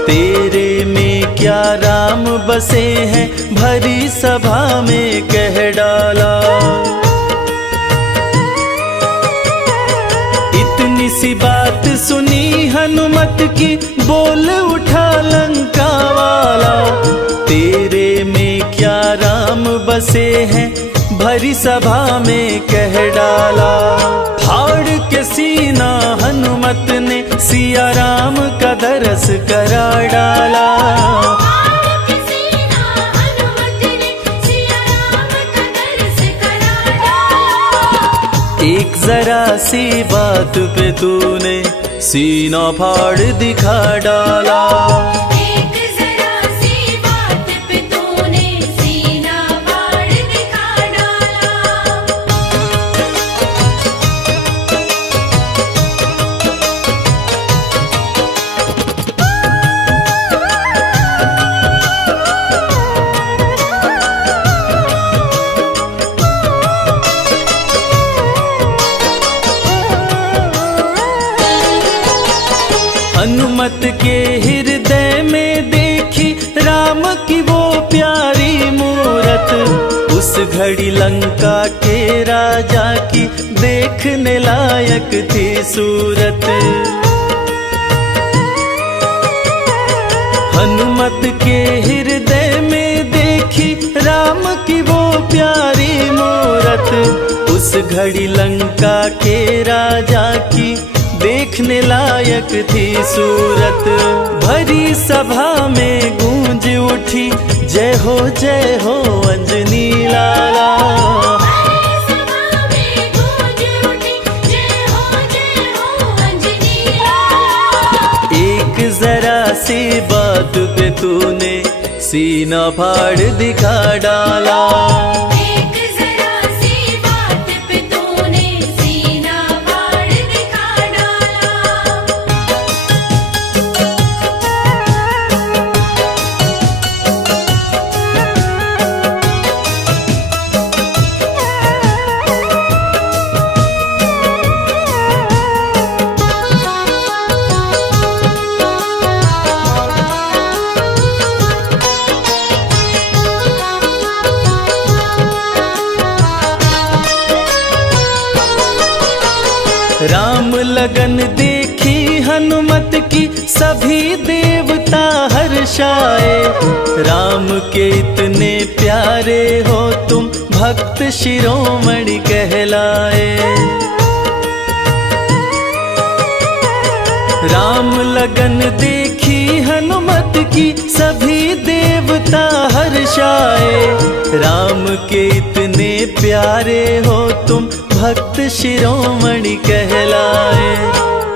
तेरे में क्या राम बसे हैं भरी सभा में कह डाला। इतनी सी बात सुनी हनुमत की बोल उठा लंका वाला। तेरे में क्या राम बसे हैं भरी सभा में कह डाला। फाड़ के सीना हनुमत ने सिया राम का दरस करा डाला। फाड़ के सीना हनुमत ने सिया राम का दरस करा डाला। एक जरा सी बात पे तूने सीना फाड़ दिखा डाला। एक जरा सी बात पे तूने सीना फाड़ दिखा डाला। हनुमत के हृदय में देखी राम की वो प्यारी मूरत। उस घड़ी लंका के राजा की देखने लायक थी सूरत। हनुमत के हृदय में देखी राम की वो प्यारी मूरत। उस घड़ी लंका के राजा की देखने लायक थी सूरत। भरी सभा में गूंज उठी जय हो अंजनी लाला। भरी सभा में गूंज उठी जय हो अंजनी लाला। एक जरा सी बात पे तूने सीना फाड़ दिखा डाला। एक जरा सी बात पे तूने सीना फाड़ दिखा डाला। राम लगन देखी हनुमत की सभी देवता हर्षाए। राम के इतने प्यारे हो तुम भक्त शिरोमणि कहलाए। राम लगन देखी हनुमत की सभी देवता हर्षाए। राम के इतने प्यारे हो तुम भक्त शिरोमणि कहलाए।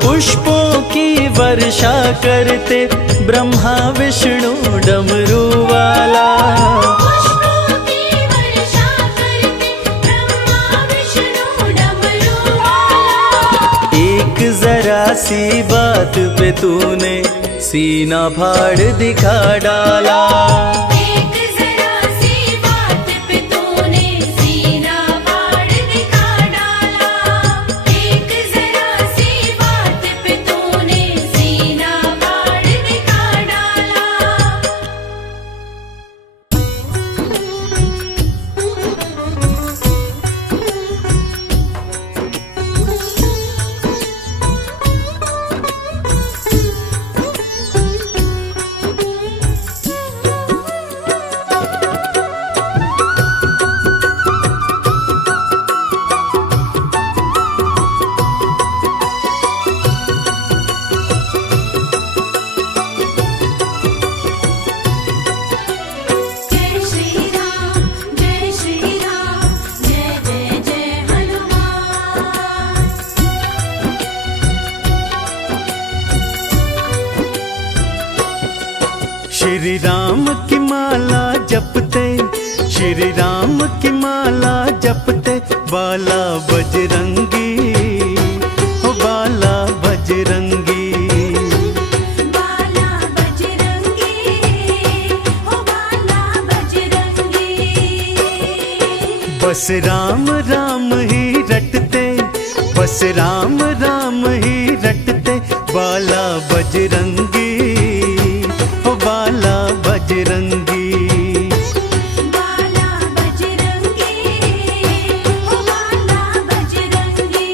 पुष्पों की वर्षा करते ब्रह्मा विष्णु डमरू वाला। पुष्पों की वर्षा करते ब्रह्मा विष्णु डमरू वाला। एक जरा सी बात पे तूने सीना फाड़ दिखा डाला। एक जरा सी बात पे तूने सीना फाड़ दिखा डाला। एक जरा सी बात पे तूने सीना फाड़ दिखा डाला। जय श्री राम, जय श्री राम, जय जय जय हनुमान। श्री राम की माला जपते, श्री राम की माला जपते, बाला बजरंगी, हो बाला बजरंगी। बाला बजरंगी, हो बाला बजरंगी। बस राम राम ही रटते, बस राम राम ही रटते, बाला बजरंगी, हो बाला बजरंगी। बाला बजरंगी, हो बाला बजरंगी।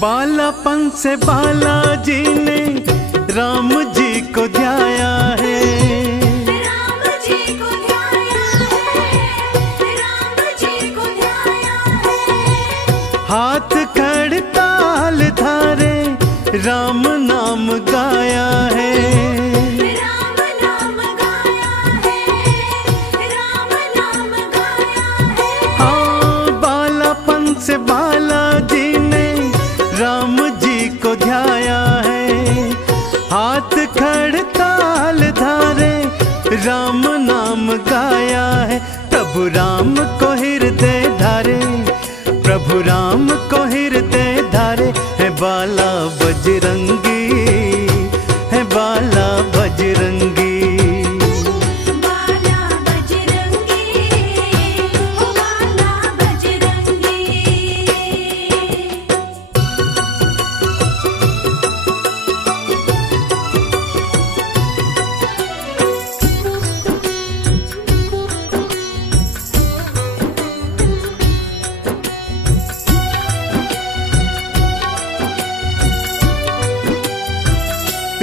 बालापन से बालाजी ने राम जी को ध्याया है। राम जी को ध्याया है, राम जी को ध्याया है। हाथ खड़ताल धारे राम नाम गाया है। राम नाम गाया है, राम नाम गाया है। हाँ, बालापन से बालाजी ने राम जी को ध्याया है। हाथ खड़ताल धारे राम नाम गाया है। प्रभु राम को हृदय धारे, प्रभु राम को हृदय धारे, है बाला बजरंगी, है बाला बजरंगी। बाला बजरंगी, हो बाला बजरंगी।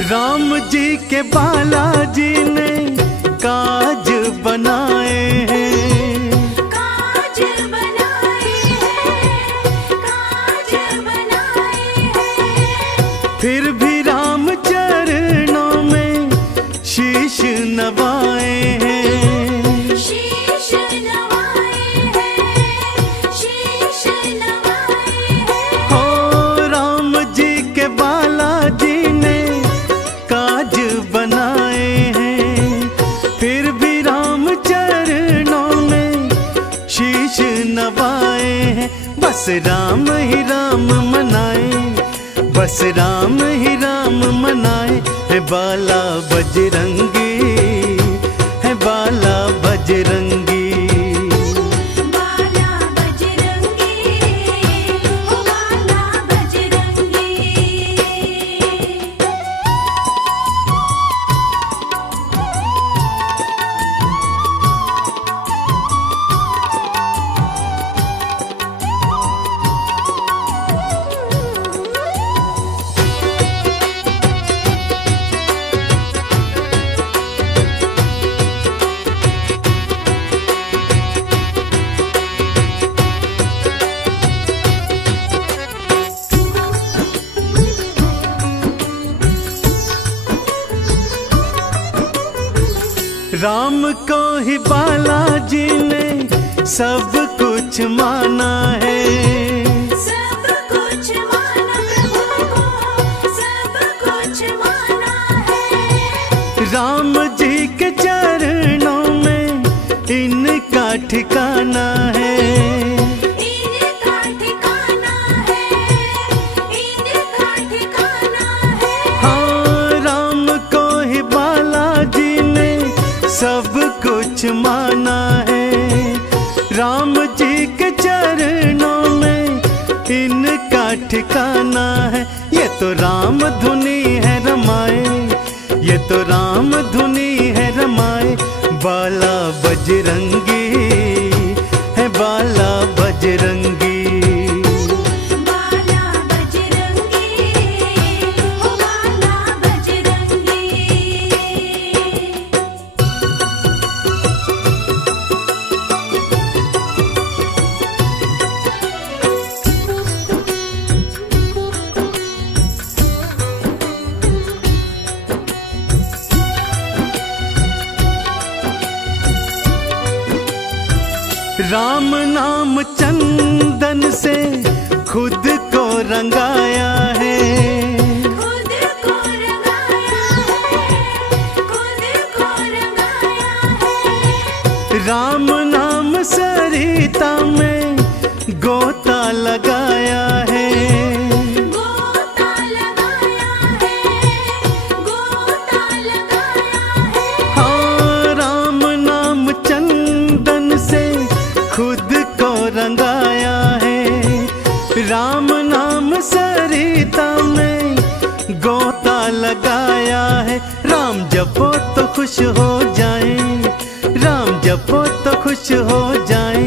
राम जी के बालाजी ने काज बनाए हैं। काज बनाए हैं, काज बनाए हैं। फिर भी राम चरणों में शीश नवाए हैं। शीश नवाए हैं, शीश नवाए हैं। हो राम जी के बालाजी ने काज बनाए हैं। फिर भी राम चरणों में शीश नवाए हैं। बस राम ही राम मनाए, बस राम ही राम मनाए, है बाला बजरंगी, है बाला बजरंगी। बाला बजरंगी, हो बाला बजरंगी। राम को ही बालाजी ने सब कुछ माना है। सब कुछ माना प्रभु को, सब कुछ माना है। राम जी के चरणों में इनका ठिकाना है। इनका ठिकाना है, इनका ठिकाना है। हाँ, राम को ही बालाजी ने सब कुछ माना है। राम जी के चरणों में इनका ठिकाना है। ये तो राम धुनी है रमाए, ये तो राम धुनी है रमाए। बाला बजरंगी है, बाला बजरंगी। बाला बजरंगी, ओ बाला बजरंगी। राम नाम चंदन से खुद को रंगाया है। खुद को रंगाया है, खुद को रंगाया है। राम नाम सरिता में गोता लगाया है। गोता लगाया है, गोता लगाया है। हाँ, राम नाम चंदन से खुद को रंगाया है। राम नाम सरिता में गोता लगाया है। राम जपो तो खुश हो जाए, राम जपो तो खुश हो जाए।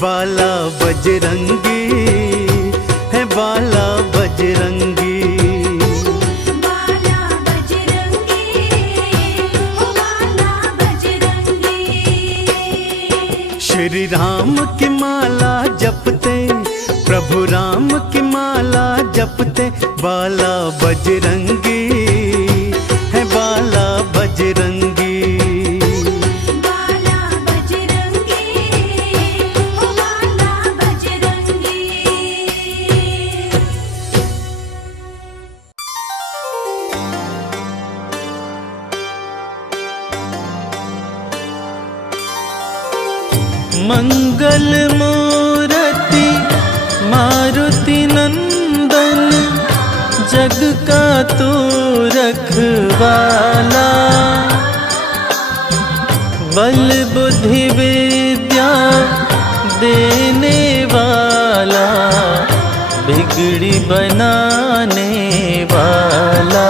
बाला बजरंगी है, बाला बजरंगी। बाला बजरंगी, ओ बाला बजरंगी। श्री राम की माला जपते, प्रभु राम की माला जपते। बाला बजरंगी है, बाला बजरंगी। बाला बजरंगी, ओ बाला बजरंगी। मंगल मूर्ति मारुति नंदन, जग का तू रखवाला। बल बुद्धि विद्या देने वाला, बिगड़ी बनाने वाला।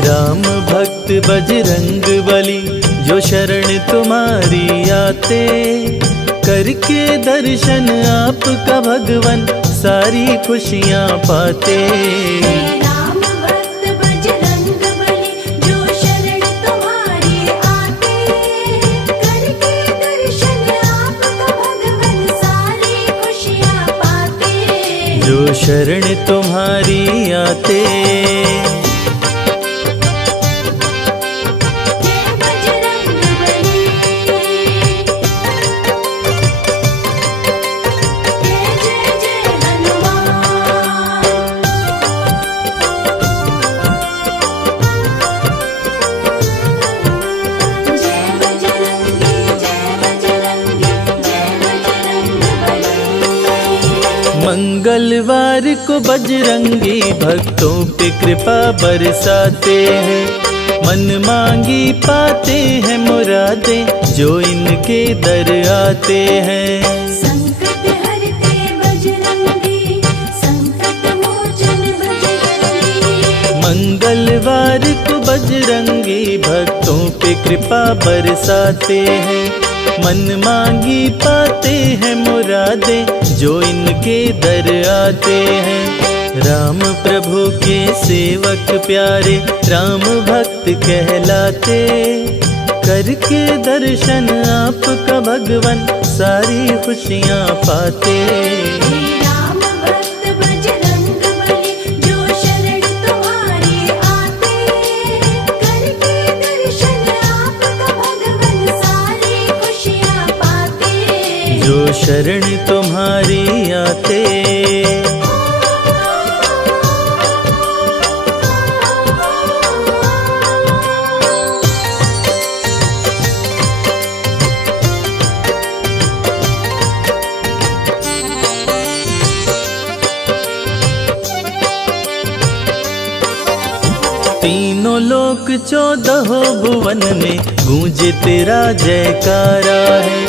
राम भक्त बजरंग बली, जो शरण तुम्हारी आते। करके दर्शन आपका भगवन, सारी खुशियाँ पाते। राम भक्त बजरंग बली, जो शरण तुम्हारी आते। करके दर्शन आपका भगवन, सारी खुशियाँ पाते। जो शरण तुम्हारी आते। मंगलवार को बजरंगी भक्तों पे कृपा बरसाते हैं। मन मांगी पाते हैं मुरादें, जो इनके दर आते हैं। संकट हरते बजरंगी, संकट मोचन बजरंगी। मंगलवार को बजरंगी भक्तों पे कृपा बरसाते हैं। मन मांगी पाते हैं मुरादें, जो इनके दर आते हैं। राम प्रभु के सेवक प्यारे राम भक्त कहलाते, करके दर्शन आपका भगवन सारी खुशियाँ पाते। राम भक्त बजरंग बली जो शरण तुम्हारे आते, करके दर्शन आपका भगवन सारी खुशियाँ पाते। जो शरण तुम्हारी आते। तीनों लोक 14 भुवन में गूंजे तेरा जयकारा है।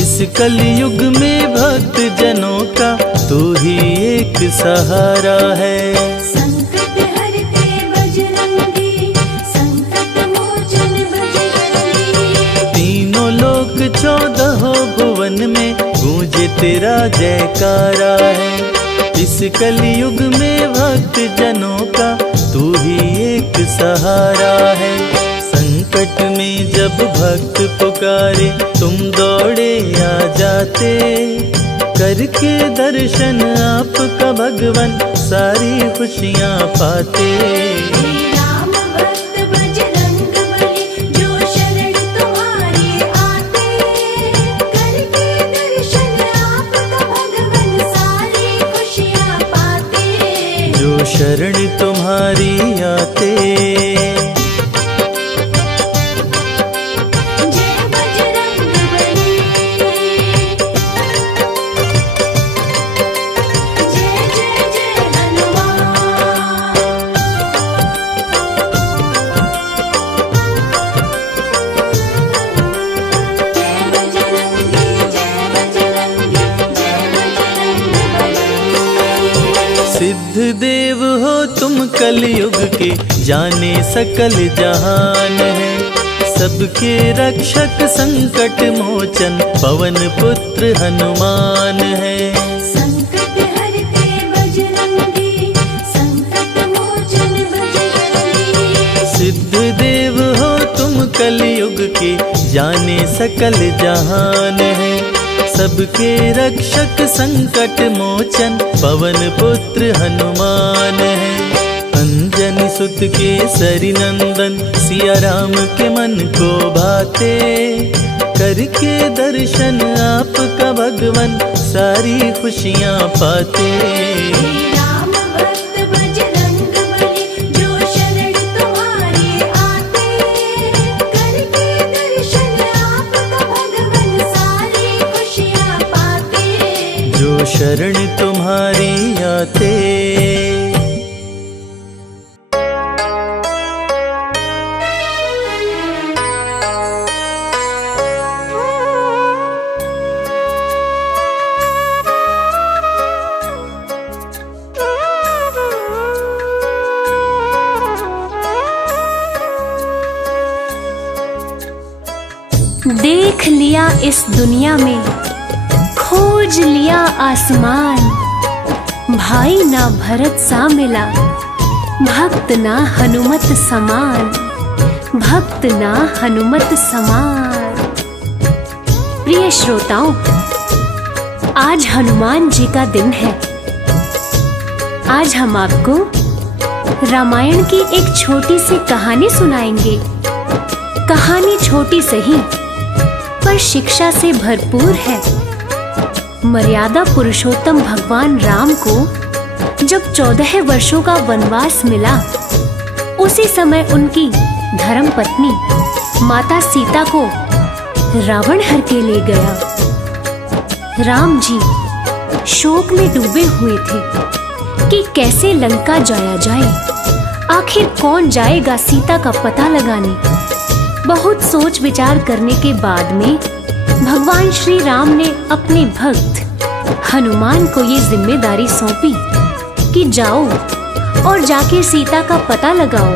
इस कलयुग में भक्त जनों का तू ही एक सहारा है। संकट हरते बजरंगी, संकट मोचन बजरंगी। तीनों लोक 14 भुवन में गूंजे तेरा जयकारा है। इस कलयुग में भक्त जनों का तू ही एक सहारा है। संकट में जब भक्त पुकारे तुम दौड़े आ जाते, करके दर्शन आपका भगवन सारी खुशियाँ पाते। राम भक्त बजरंग बली जो शरण तुम्हारे आते, करके दर्शन आपका भगवन सारी खुशियाँ पाते। जो शरण तुम्हारी आते। जय बजरंग बली, जय जय जय हनुमान। जय बजरंगी, जय बजरंगी, जय बजरंग बली। सिद्ध देव हो तुम कलयुग के जाने सकल जहान है। सबके रक्षक संकट मोचन पवन पुत्र हनुमान है। संकट हरते बजरंगी, संकट मोचन बजरंगी। सिद्ध देव हो तुम कलयुग के जाने सकल जहान है। सबके रक्षक संकट मोचन पवन पुत्र हनुमान है। अंजनी सुत केसरी नंदन सिया राम के मन को भाते, करके दर्शन आपका भगवन सारी खुशियाँ पाते। राम भक्त बजरंग बली जो शरण तुम्हारे आते, करके दर्शन आपका भगवन सारी खुशियाँ पाते। जो शरण तुम्हारी आते। देख लिया इस दुनिया में, खोज लिया आसमान। भाई ना भरत सा मिला, भक्त ना हनुमत समान, भक्त ना हनुमत समान। प्रिय श्रोताओं, आज हनुमान जी का दिन है। आज हम आपको रामायण की एक छोटी सी कहानी सुनाएंगे। कहानी छोटी सही पर शिक्षा से भरपूर है। मर्यादा पुरुषोत्तम भगवान राम को जब 14 वर्षों का वनवास मिला, उसी समय उनकी धर्म पत्नी माता सीता को रावण हर के ले गया। राम जी शोक में डूबे हुए थे कि कैसे लंका जाया जाए। आखिर कौन जाएगा सीता का पता लगाने। बहुत सोच विचार करने के बाद में भगवान श्री राम ने अपने भक्त हनुमान को ये जिम्मेदारी सौंपी कि जाओ और जाके सीता का पता लगाओ।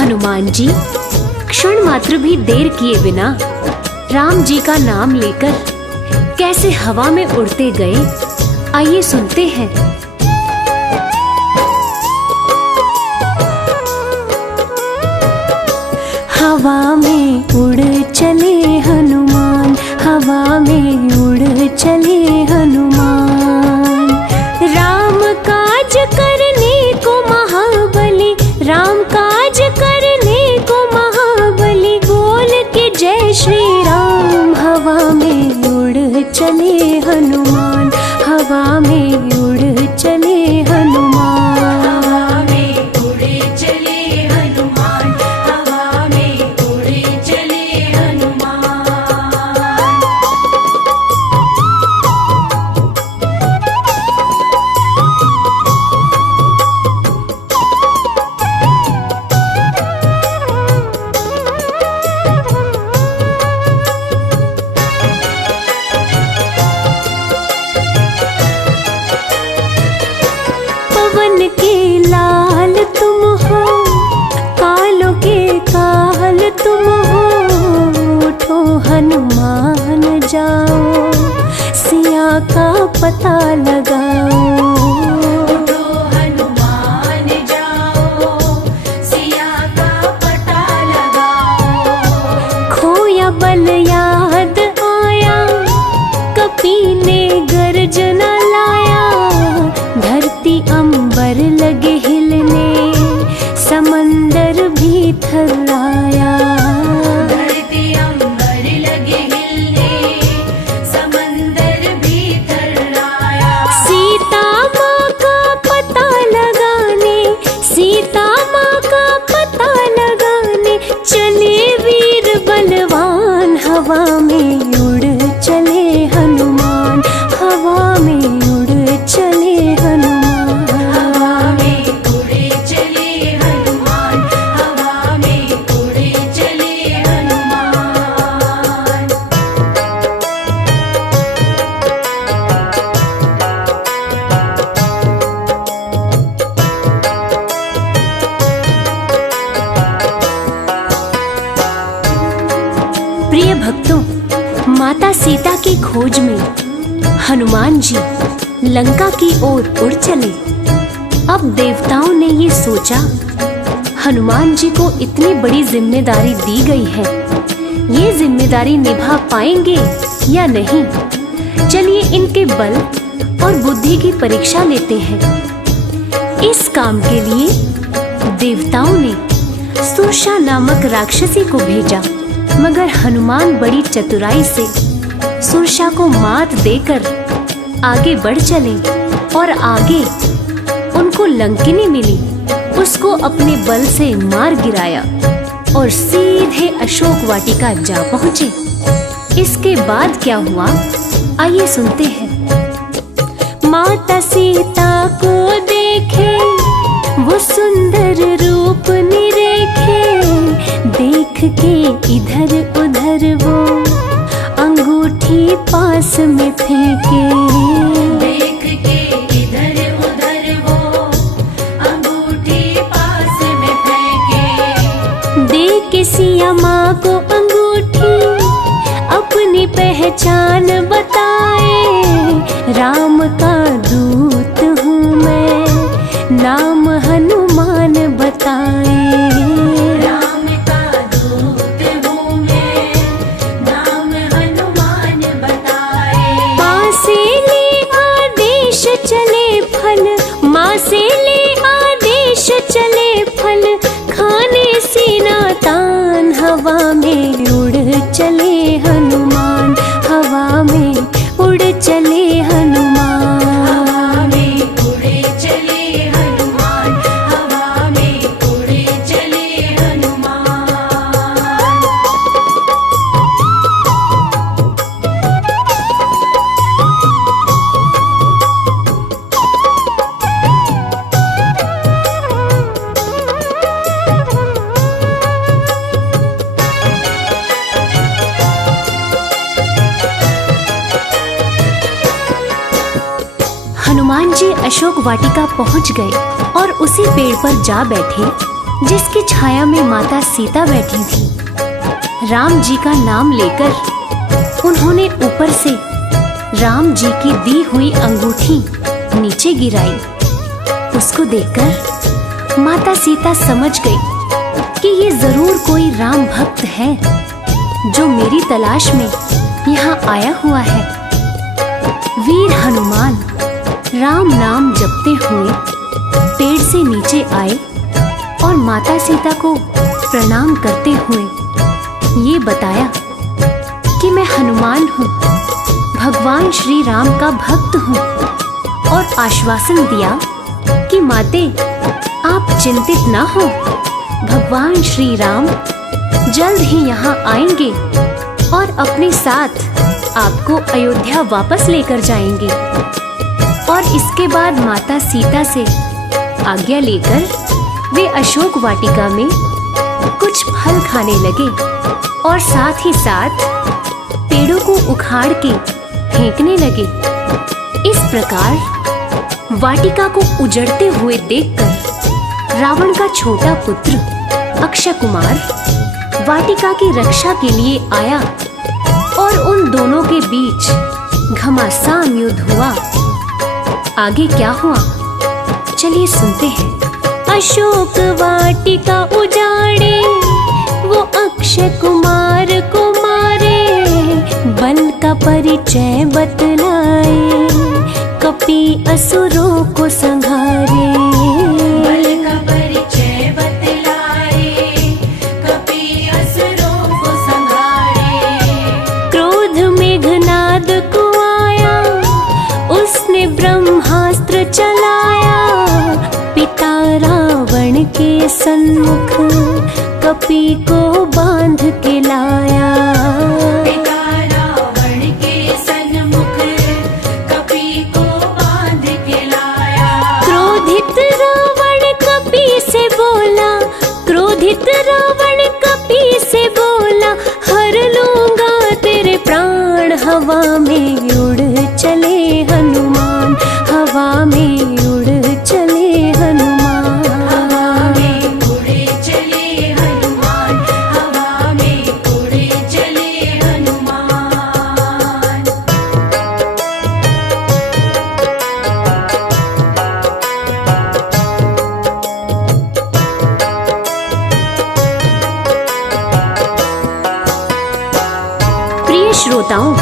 हनुमान जी क्षण मात्र भी देर किए बिना राम जी का नाम लेकर कैसे हवा में उड़ते गए, आइए सुनते हैं। चले हनुमान, हवा में उड़ चले हनुमान। राम काज करने को महाबली, राम काज करने को महाबली, बोल के जय श्री राम, हवा में उड़ चले हनुमान, हवा में उड़ चले हनुमान। हवा में उड़े चले हनुमान, हवा में उड़े चले हनुमान। पवन के लाल तुम हो, कालों के काल तुम हो, उठो हनुमान जाओ, सिया का पता लगाओ। उठो हनुमान जाओ, सिया का पता लगाओ। खोया बल याद आया, कपी ने गर्जना लाया, धरती अंबर लगे हिलने, समंदर भी थर्राया। धरती अंबर लगे हिलने, समंदर भी थर्राया। सीता माँ का पता लगाने, सीता माँ का पता लगाने, चले वीर बलवान, हवा में उड़ चले हनुमान, हवा में उड़ चले हनुमान। हवा में उड़े चले हनुमान, हवा में उड़े चले हनुमान। प्रिय भक्तों, माता सीता की खोज में हनुमान जी लंका की ओर उड़ चले। अब देवताओं ने ये सोचा, हनुमान जी को इतनी बड़ी जिम्मेदारी दी गई है, ये जिम्मेदारी निभा पाएंगे या नहीं। चलिए इनके बल और बुद्धि की परीक्षा लेते हैं। इस काम के लिए देवताओं ने सुरसा नामक राक्षसी को भेजा, मगर हनुमान बड़ी चतुराई से सुरसा को मात देकर आगे बढ़ चले और आगे उनको लंकिनी मिली, उसको अपने बल से मार गिराया और सीधे अशोक वाटिका जा पहुंचे। इसके बाद क्या हुआ, आइए सुनते हैं। माता सीता को देखे, वो सुंदर रूप निरेखे, देख के इधर उधर वो अंगूठी पास में फेंके। देख के इधर उधर वो अंगूठी पास में फेंके। दे के सिया माँ को अंगूठी, अपनी पहचान बताए, राम का दूत हूँ मैं, नाम हनुमान बताए। राम का दूत हूँ मैं, नाम हनुमान बताए। माँ से ले आदेश चले फल, माँ से ले आदेश चले फल, खाने सीना तान, हवा में उड़ चले हनुमान, हवा में उड़ चले हनुमान। हवा में उड़े चले हनुमान, हवा में उड़े चले हनुमान। हनुमान जी अशोक वाटिका पहुंच गए और उसी पेड़ पर जा बैठे जिसकी छाया में माता सीता बैठी थी। राम जी का नाम लेकर उन्होंने ऊपर से राम जी की दी हुई अंगूठी नीचे गिराई। उसको देखकर माता सीता समझ गई कि ये जरूर कोई राम भक्त है। जो मेरी तलाश में यहाँ आया हुआ है। वीर हनुमान राम नाम जपते हुए पेड़ से नीचे आए और माता सीता को प्रणाम करते हुए ये बताया कि मैं हनुमान हूँ, भगवान श्री राम का भक्त हूँ, और आश्वासन दिया कि माते आप चिंतित ना हो, भगवान श्री राम जल्द ही यहाँ आएंगे और अपने साथ आपको अयोध्या वापस लेकर जाएंगे। और इसके बाद माता सीता से आज्ञा लेकर वे अशोक वाटिका में कुछ फल खाने लगे और साथ ही साथ पेड़ों को उखाड़ के फेंकने लगे। इस प्रकार वाटिका को उजड़ते हुए देखकर रावण का छोटा पुत्र अक्षय कुमार वाटिका की रक्षा के लिए आया और उन दोनों के बीच घमासान युद्ध हुआ। आगे क्या हुआ, चलिए सुनते हैं। अशोक वाटिका उजाड़े वो अक्षय कुमार को मारे, बल का परिचय बतलाए कपि असुरों को संहारे। बल का परिचय बतलाए कपि असुरों को संहारे। क्रोध मेघनाद को आया उसने ब्रह्मास्त्र चलाया, पिता रावण के सन्मुख कपि को बांध के लाया। पिता रावण के सन्मुख कपि को बांध के लाया। क्रोधित रावण कपि से बोला, क्रोधित रावण कपि से बोला, हर लूंगा तेरे प्राण। हवा में उड़ चले हनुमान, हवा में उड़ चले हनुमान। हवा में उड़े चले हनुमान, हवा में उड़े चले हनुमान। प्रिय श्रोताओं,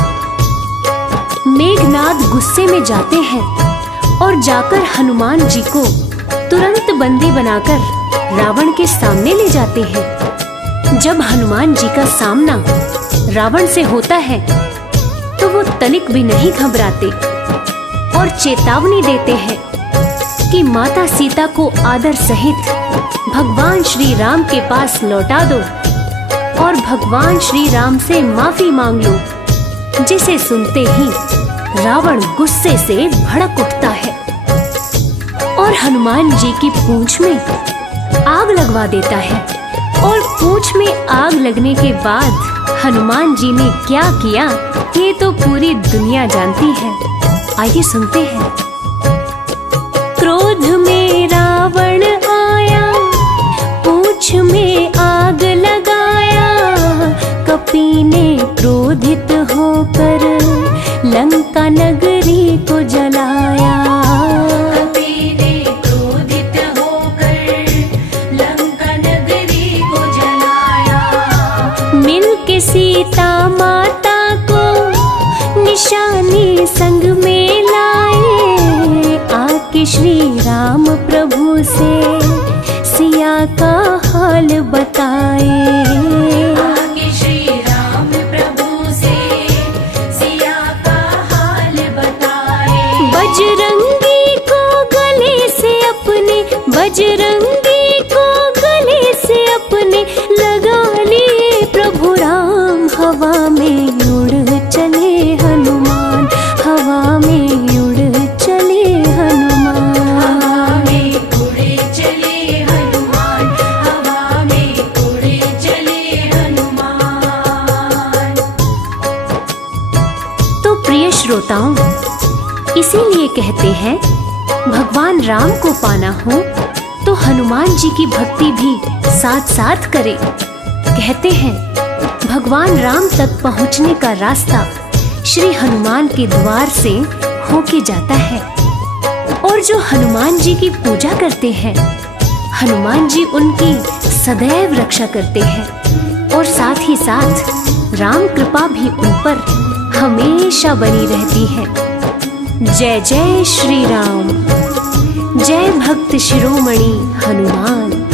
मेघनाद गुस्से में जाते हैं और जाकर हनुमान जी को तुरंत बंदी बनाकर रावण के सामने ले जाते हैं। जब हनुमान जी का सामना रावण से होता है तो वो तनिक भी नहीं घबराते और चेतावनी देते हैं कि माता सीता को आदर सहित भगवान श्री राम के पास लौटा दो और भगवान श्री राम से माफी मांग लो। जिसे सुनते ही रावण गुस्से से भड़क उठता है और हनुमान जी की पूंछ में आग लगवा देता है। और पूंछ में आग लगने के बाद हनुमान जी ने क्या किया ये तो पूरी दुनिया जानती है। आइए सुनते हैं। क्रोध में रावण आया, पूंछ में आग लगाया, कपि ने क्रोधित होकर लंका नगरी को जलाया। कपि ने क्रोधित होकर लंका नगरी को जलाया। मिलके सीता माता को निशानी संग में लाए, आके श्री राम प्रभु से सिया का हाल बताए। आगे श्री राम प्रभु से सिया का हाल बताए। बजरंगी को गले से अपने, बजरंगी को गले से अपने लगा लिए प्रभु राम। हवा में उड़ चले हनुमान, हवा में उड़ चले हनुमान। हवा में उड़े चले हनुमान, हवा में उड़े चले हनुमान। तो प्रिय श्रोताओं, इसीलिए कहते हैं भगवान राम को पाना हो तो हनुमान जी की भक्ति भी साथ साथ करें। कहते हैं भगवान राम तक पहुंचने का रास्ता श्री हनुमान के द्वार से होके जाता है। और जो हनुमान जी की पूजा करते हैं, हनुमान जी उनकी सदैव रक्षा करते हैं और साथ ही साथ राम कृपा भी उन पर हमेशा बनी रहती है। जय जय श्री राम, जय भक्त शिरोमणि हनुमान।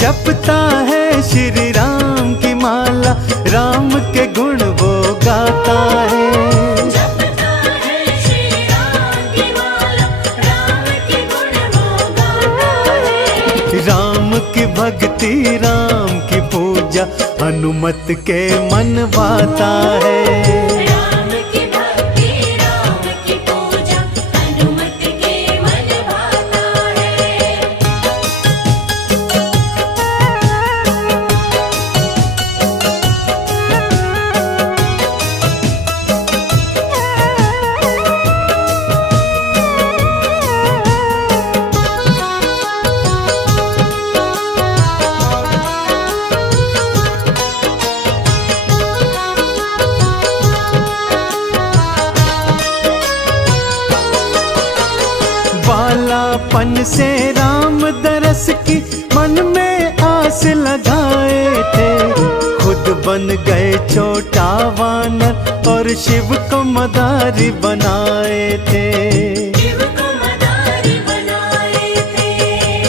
जपता है श्री राम की माला, राम के गुण वो गाता है। जपता है श्री राम की माला, राम के गुण वो गाता है। राम की भक्ति राम की पूजा हनुमत के मन भाता है। राम की भक्ति राम की पूजा हनुमत के मन भाता है। बालापन से राम दरस की मन में आस लगाए थे। खुद बन गए छोटा वानर और शिव को मदारी बनाए थे। शिव को मदारी बनाए थे।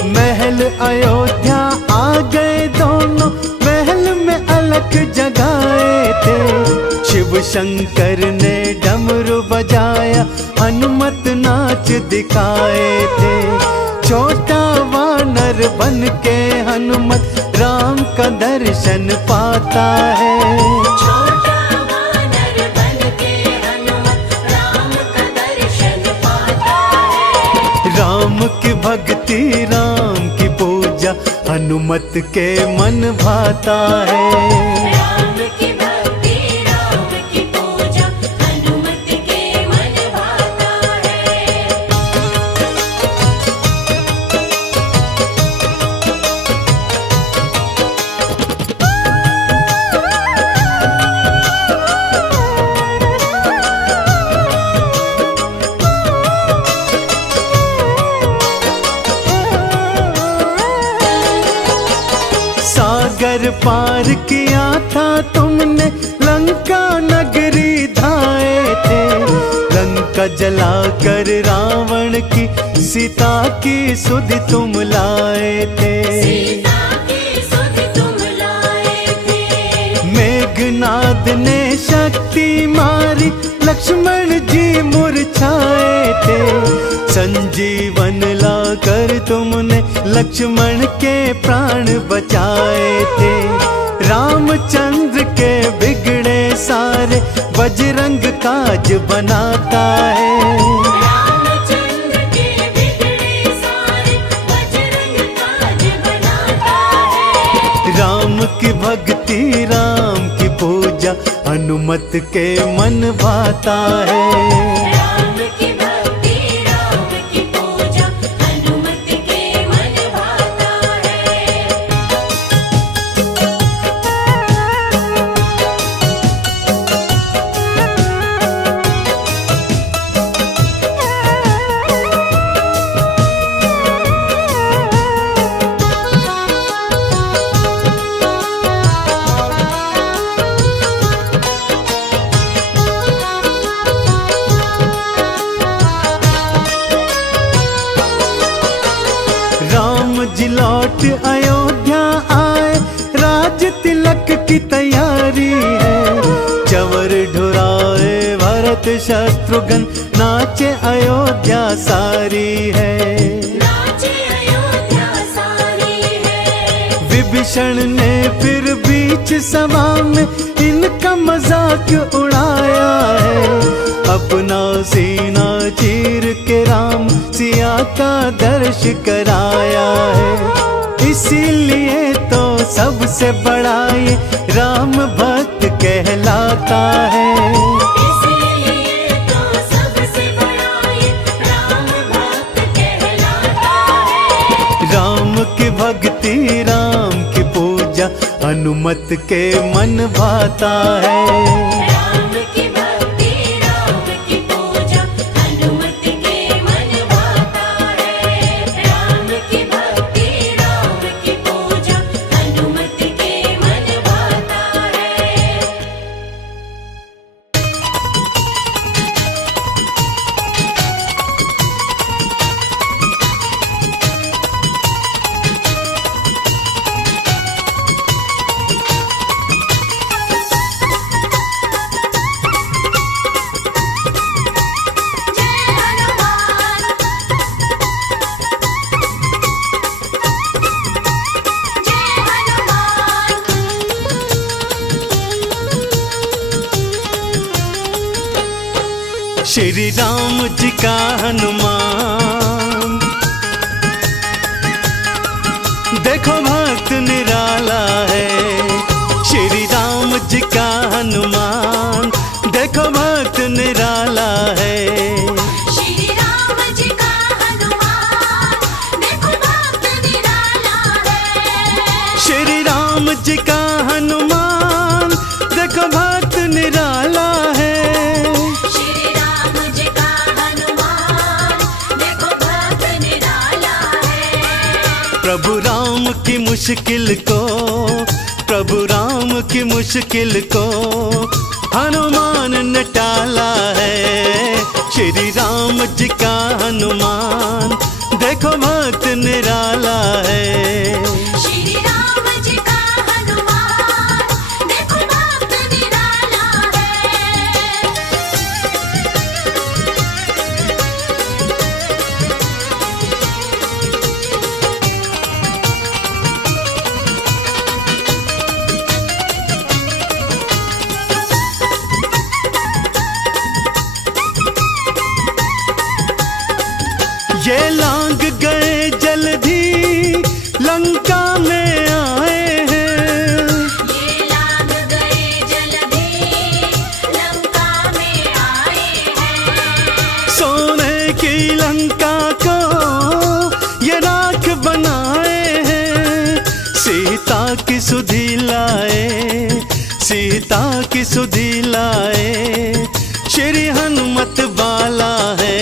महल अयोध्या आ गए दोनों, महल में अलख जगाए थे। शिव शंकर ने डमरू बजाया, हनुमत नाच दिखाए थे। छोटा वानर बन के हनुमत राम का दर्शन पाता है। छोटा वानर बन के हनुमत राम का दर्शन पाता है। राम की भक्ति राम की पूजा हनुमत के मन भाता है। राम की भक्ति राम की पूजा हनुमत के मन भाता है। सागर पार किया था तुमने, लंका नगरी धाए थे। लंका जलाकर रावण की सीता की सुधि तुम लाए थे। सीता की सुध तुम लाए थे। मेघनाद ने शक्ति मारी, लक्ष्मण जी मूर्छाए थे। संजीवन लाकर तुमने लक्ष्मण के प्राण बचाए थे। रामचंद्र के बिगड़े सारे बजरंग काज बनाता है। रामचंद्र के बिगड़े सारे बजरंग काज बनाता है। राम की भक्ति राम की पूजा हनुमत के मन भाता है। राम की भक्ति राम की पूजा हनुमत के मन भाता है। राम जी लौट अयोध्या आए, राज तिलक की तैयारी है। चवर ढुराए भरत शत्रुघ्न, नाचे अयोध्या सारी है। नाचे अयोध्या सारी है। विभीषण ने फिर बीच सभा में इनका मजाक उड़ाया है। अपना सीना चीर के राम सिया का दर्श कराया है। इसीलिए तो सबसे बड़ा ये राम हनुमत के मन भाता है। राम की भक्ति राम की पूजा हनुमत के मन भाता है। राम की भक्ति राम की पूजा हनुमत के मन भाता है। जय हनुमान जय हनुमान। श्री राम जी का हनुमान, देखो भक्त निराला है। श्री राम जी का हनुमान, देखो भक्त निराला है। श्री राम जी का हनुमान देखो भक्त निराला है। श्री राम जी का हनुमान, देखो भक्त निराला है। श्री राम जी का हनुमान देखो भक्त निराला है। प्रभु राम की मुश्किल को, प्रभु राम की मुश्किल को हनुमान ने टाला है। श्री राम जी का हनुमान, देखो भक्त निराला है। श्री राम जी का हनुमान देखो भक्त निराला है। ये लांग गए जल्दी लंका में आए हैं। ये लाग गए जल्दी लंका में आए हैं। सोने की लंका को ये राख बनाए हैं। सीता की सुधि लाए, सीता की सुधि लाए। श्री हनुमत बाला है।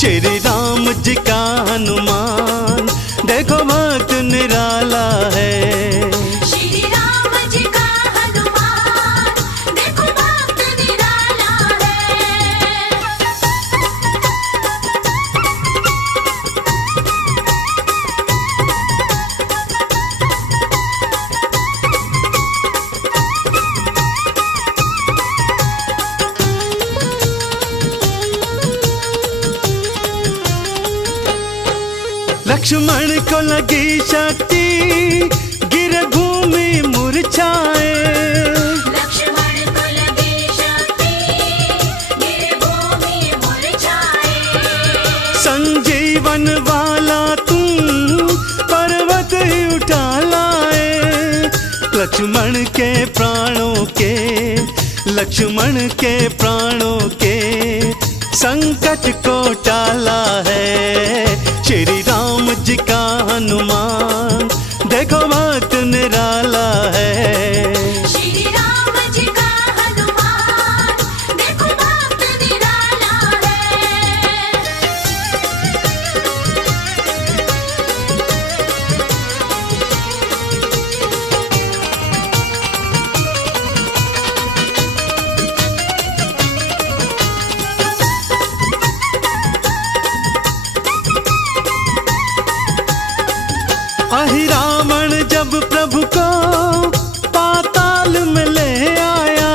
श्री राम जी का हनुमान, देखो भक्त निराला है। श्री राम जी का हनुमान देखो भक्त निराला है। लक्ष्मण को लगी शक्ति, गिर भूमि मुरझाए। लक्ष्मण को लगी शक्ति, गिर भूमि मुरझाए। संजीवन वाला तुम पर्वत ही उठा लाए। लक्ष्मण के प्राणों के, लक्ष्मण के प्राणों के संकट को टाला है। श्री राम जी का हनुमान, देखो भक्त निराला है। श्री राम जी का हनुमान देखो भक्त निराला है। अहि रावण जब प्रभु को पाताल में ले आया।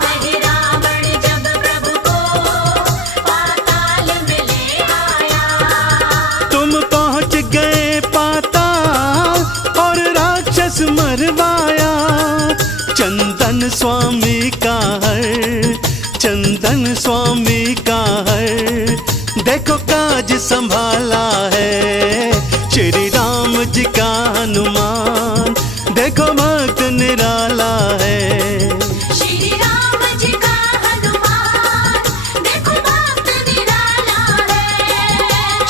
अहि रावण जब प्रभु को पाताल में ले आया। तुम पहुंच गए पाताल और राक्षस मरवाया। चंदन स्वामी का हर, चंदन स्वामी का हर, देखो काज संभाला है। श्री राम जी का हनुमान, देखो भक्त निराला है। श्री राम जी का हनुमान देखो भक्त निराला है।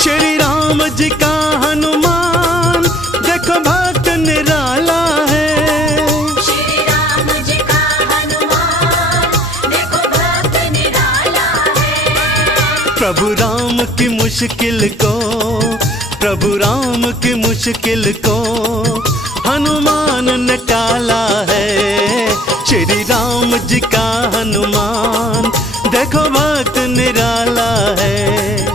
श्री राम जी का हनुमान, देखो भक्त निराला है। की मुश्किल को, प्रभु राम की मुश्किल को हनुमान ने टाला है। श्री राम जी का हनुमान देखो भक्त निराला है।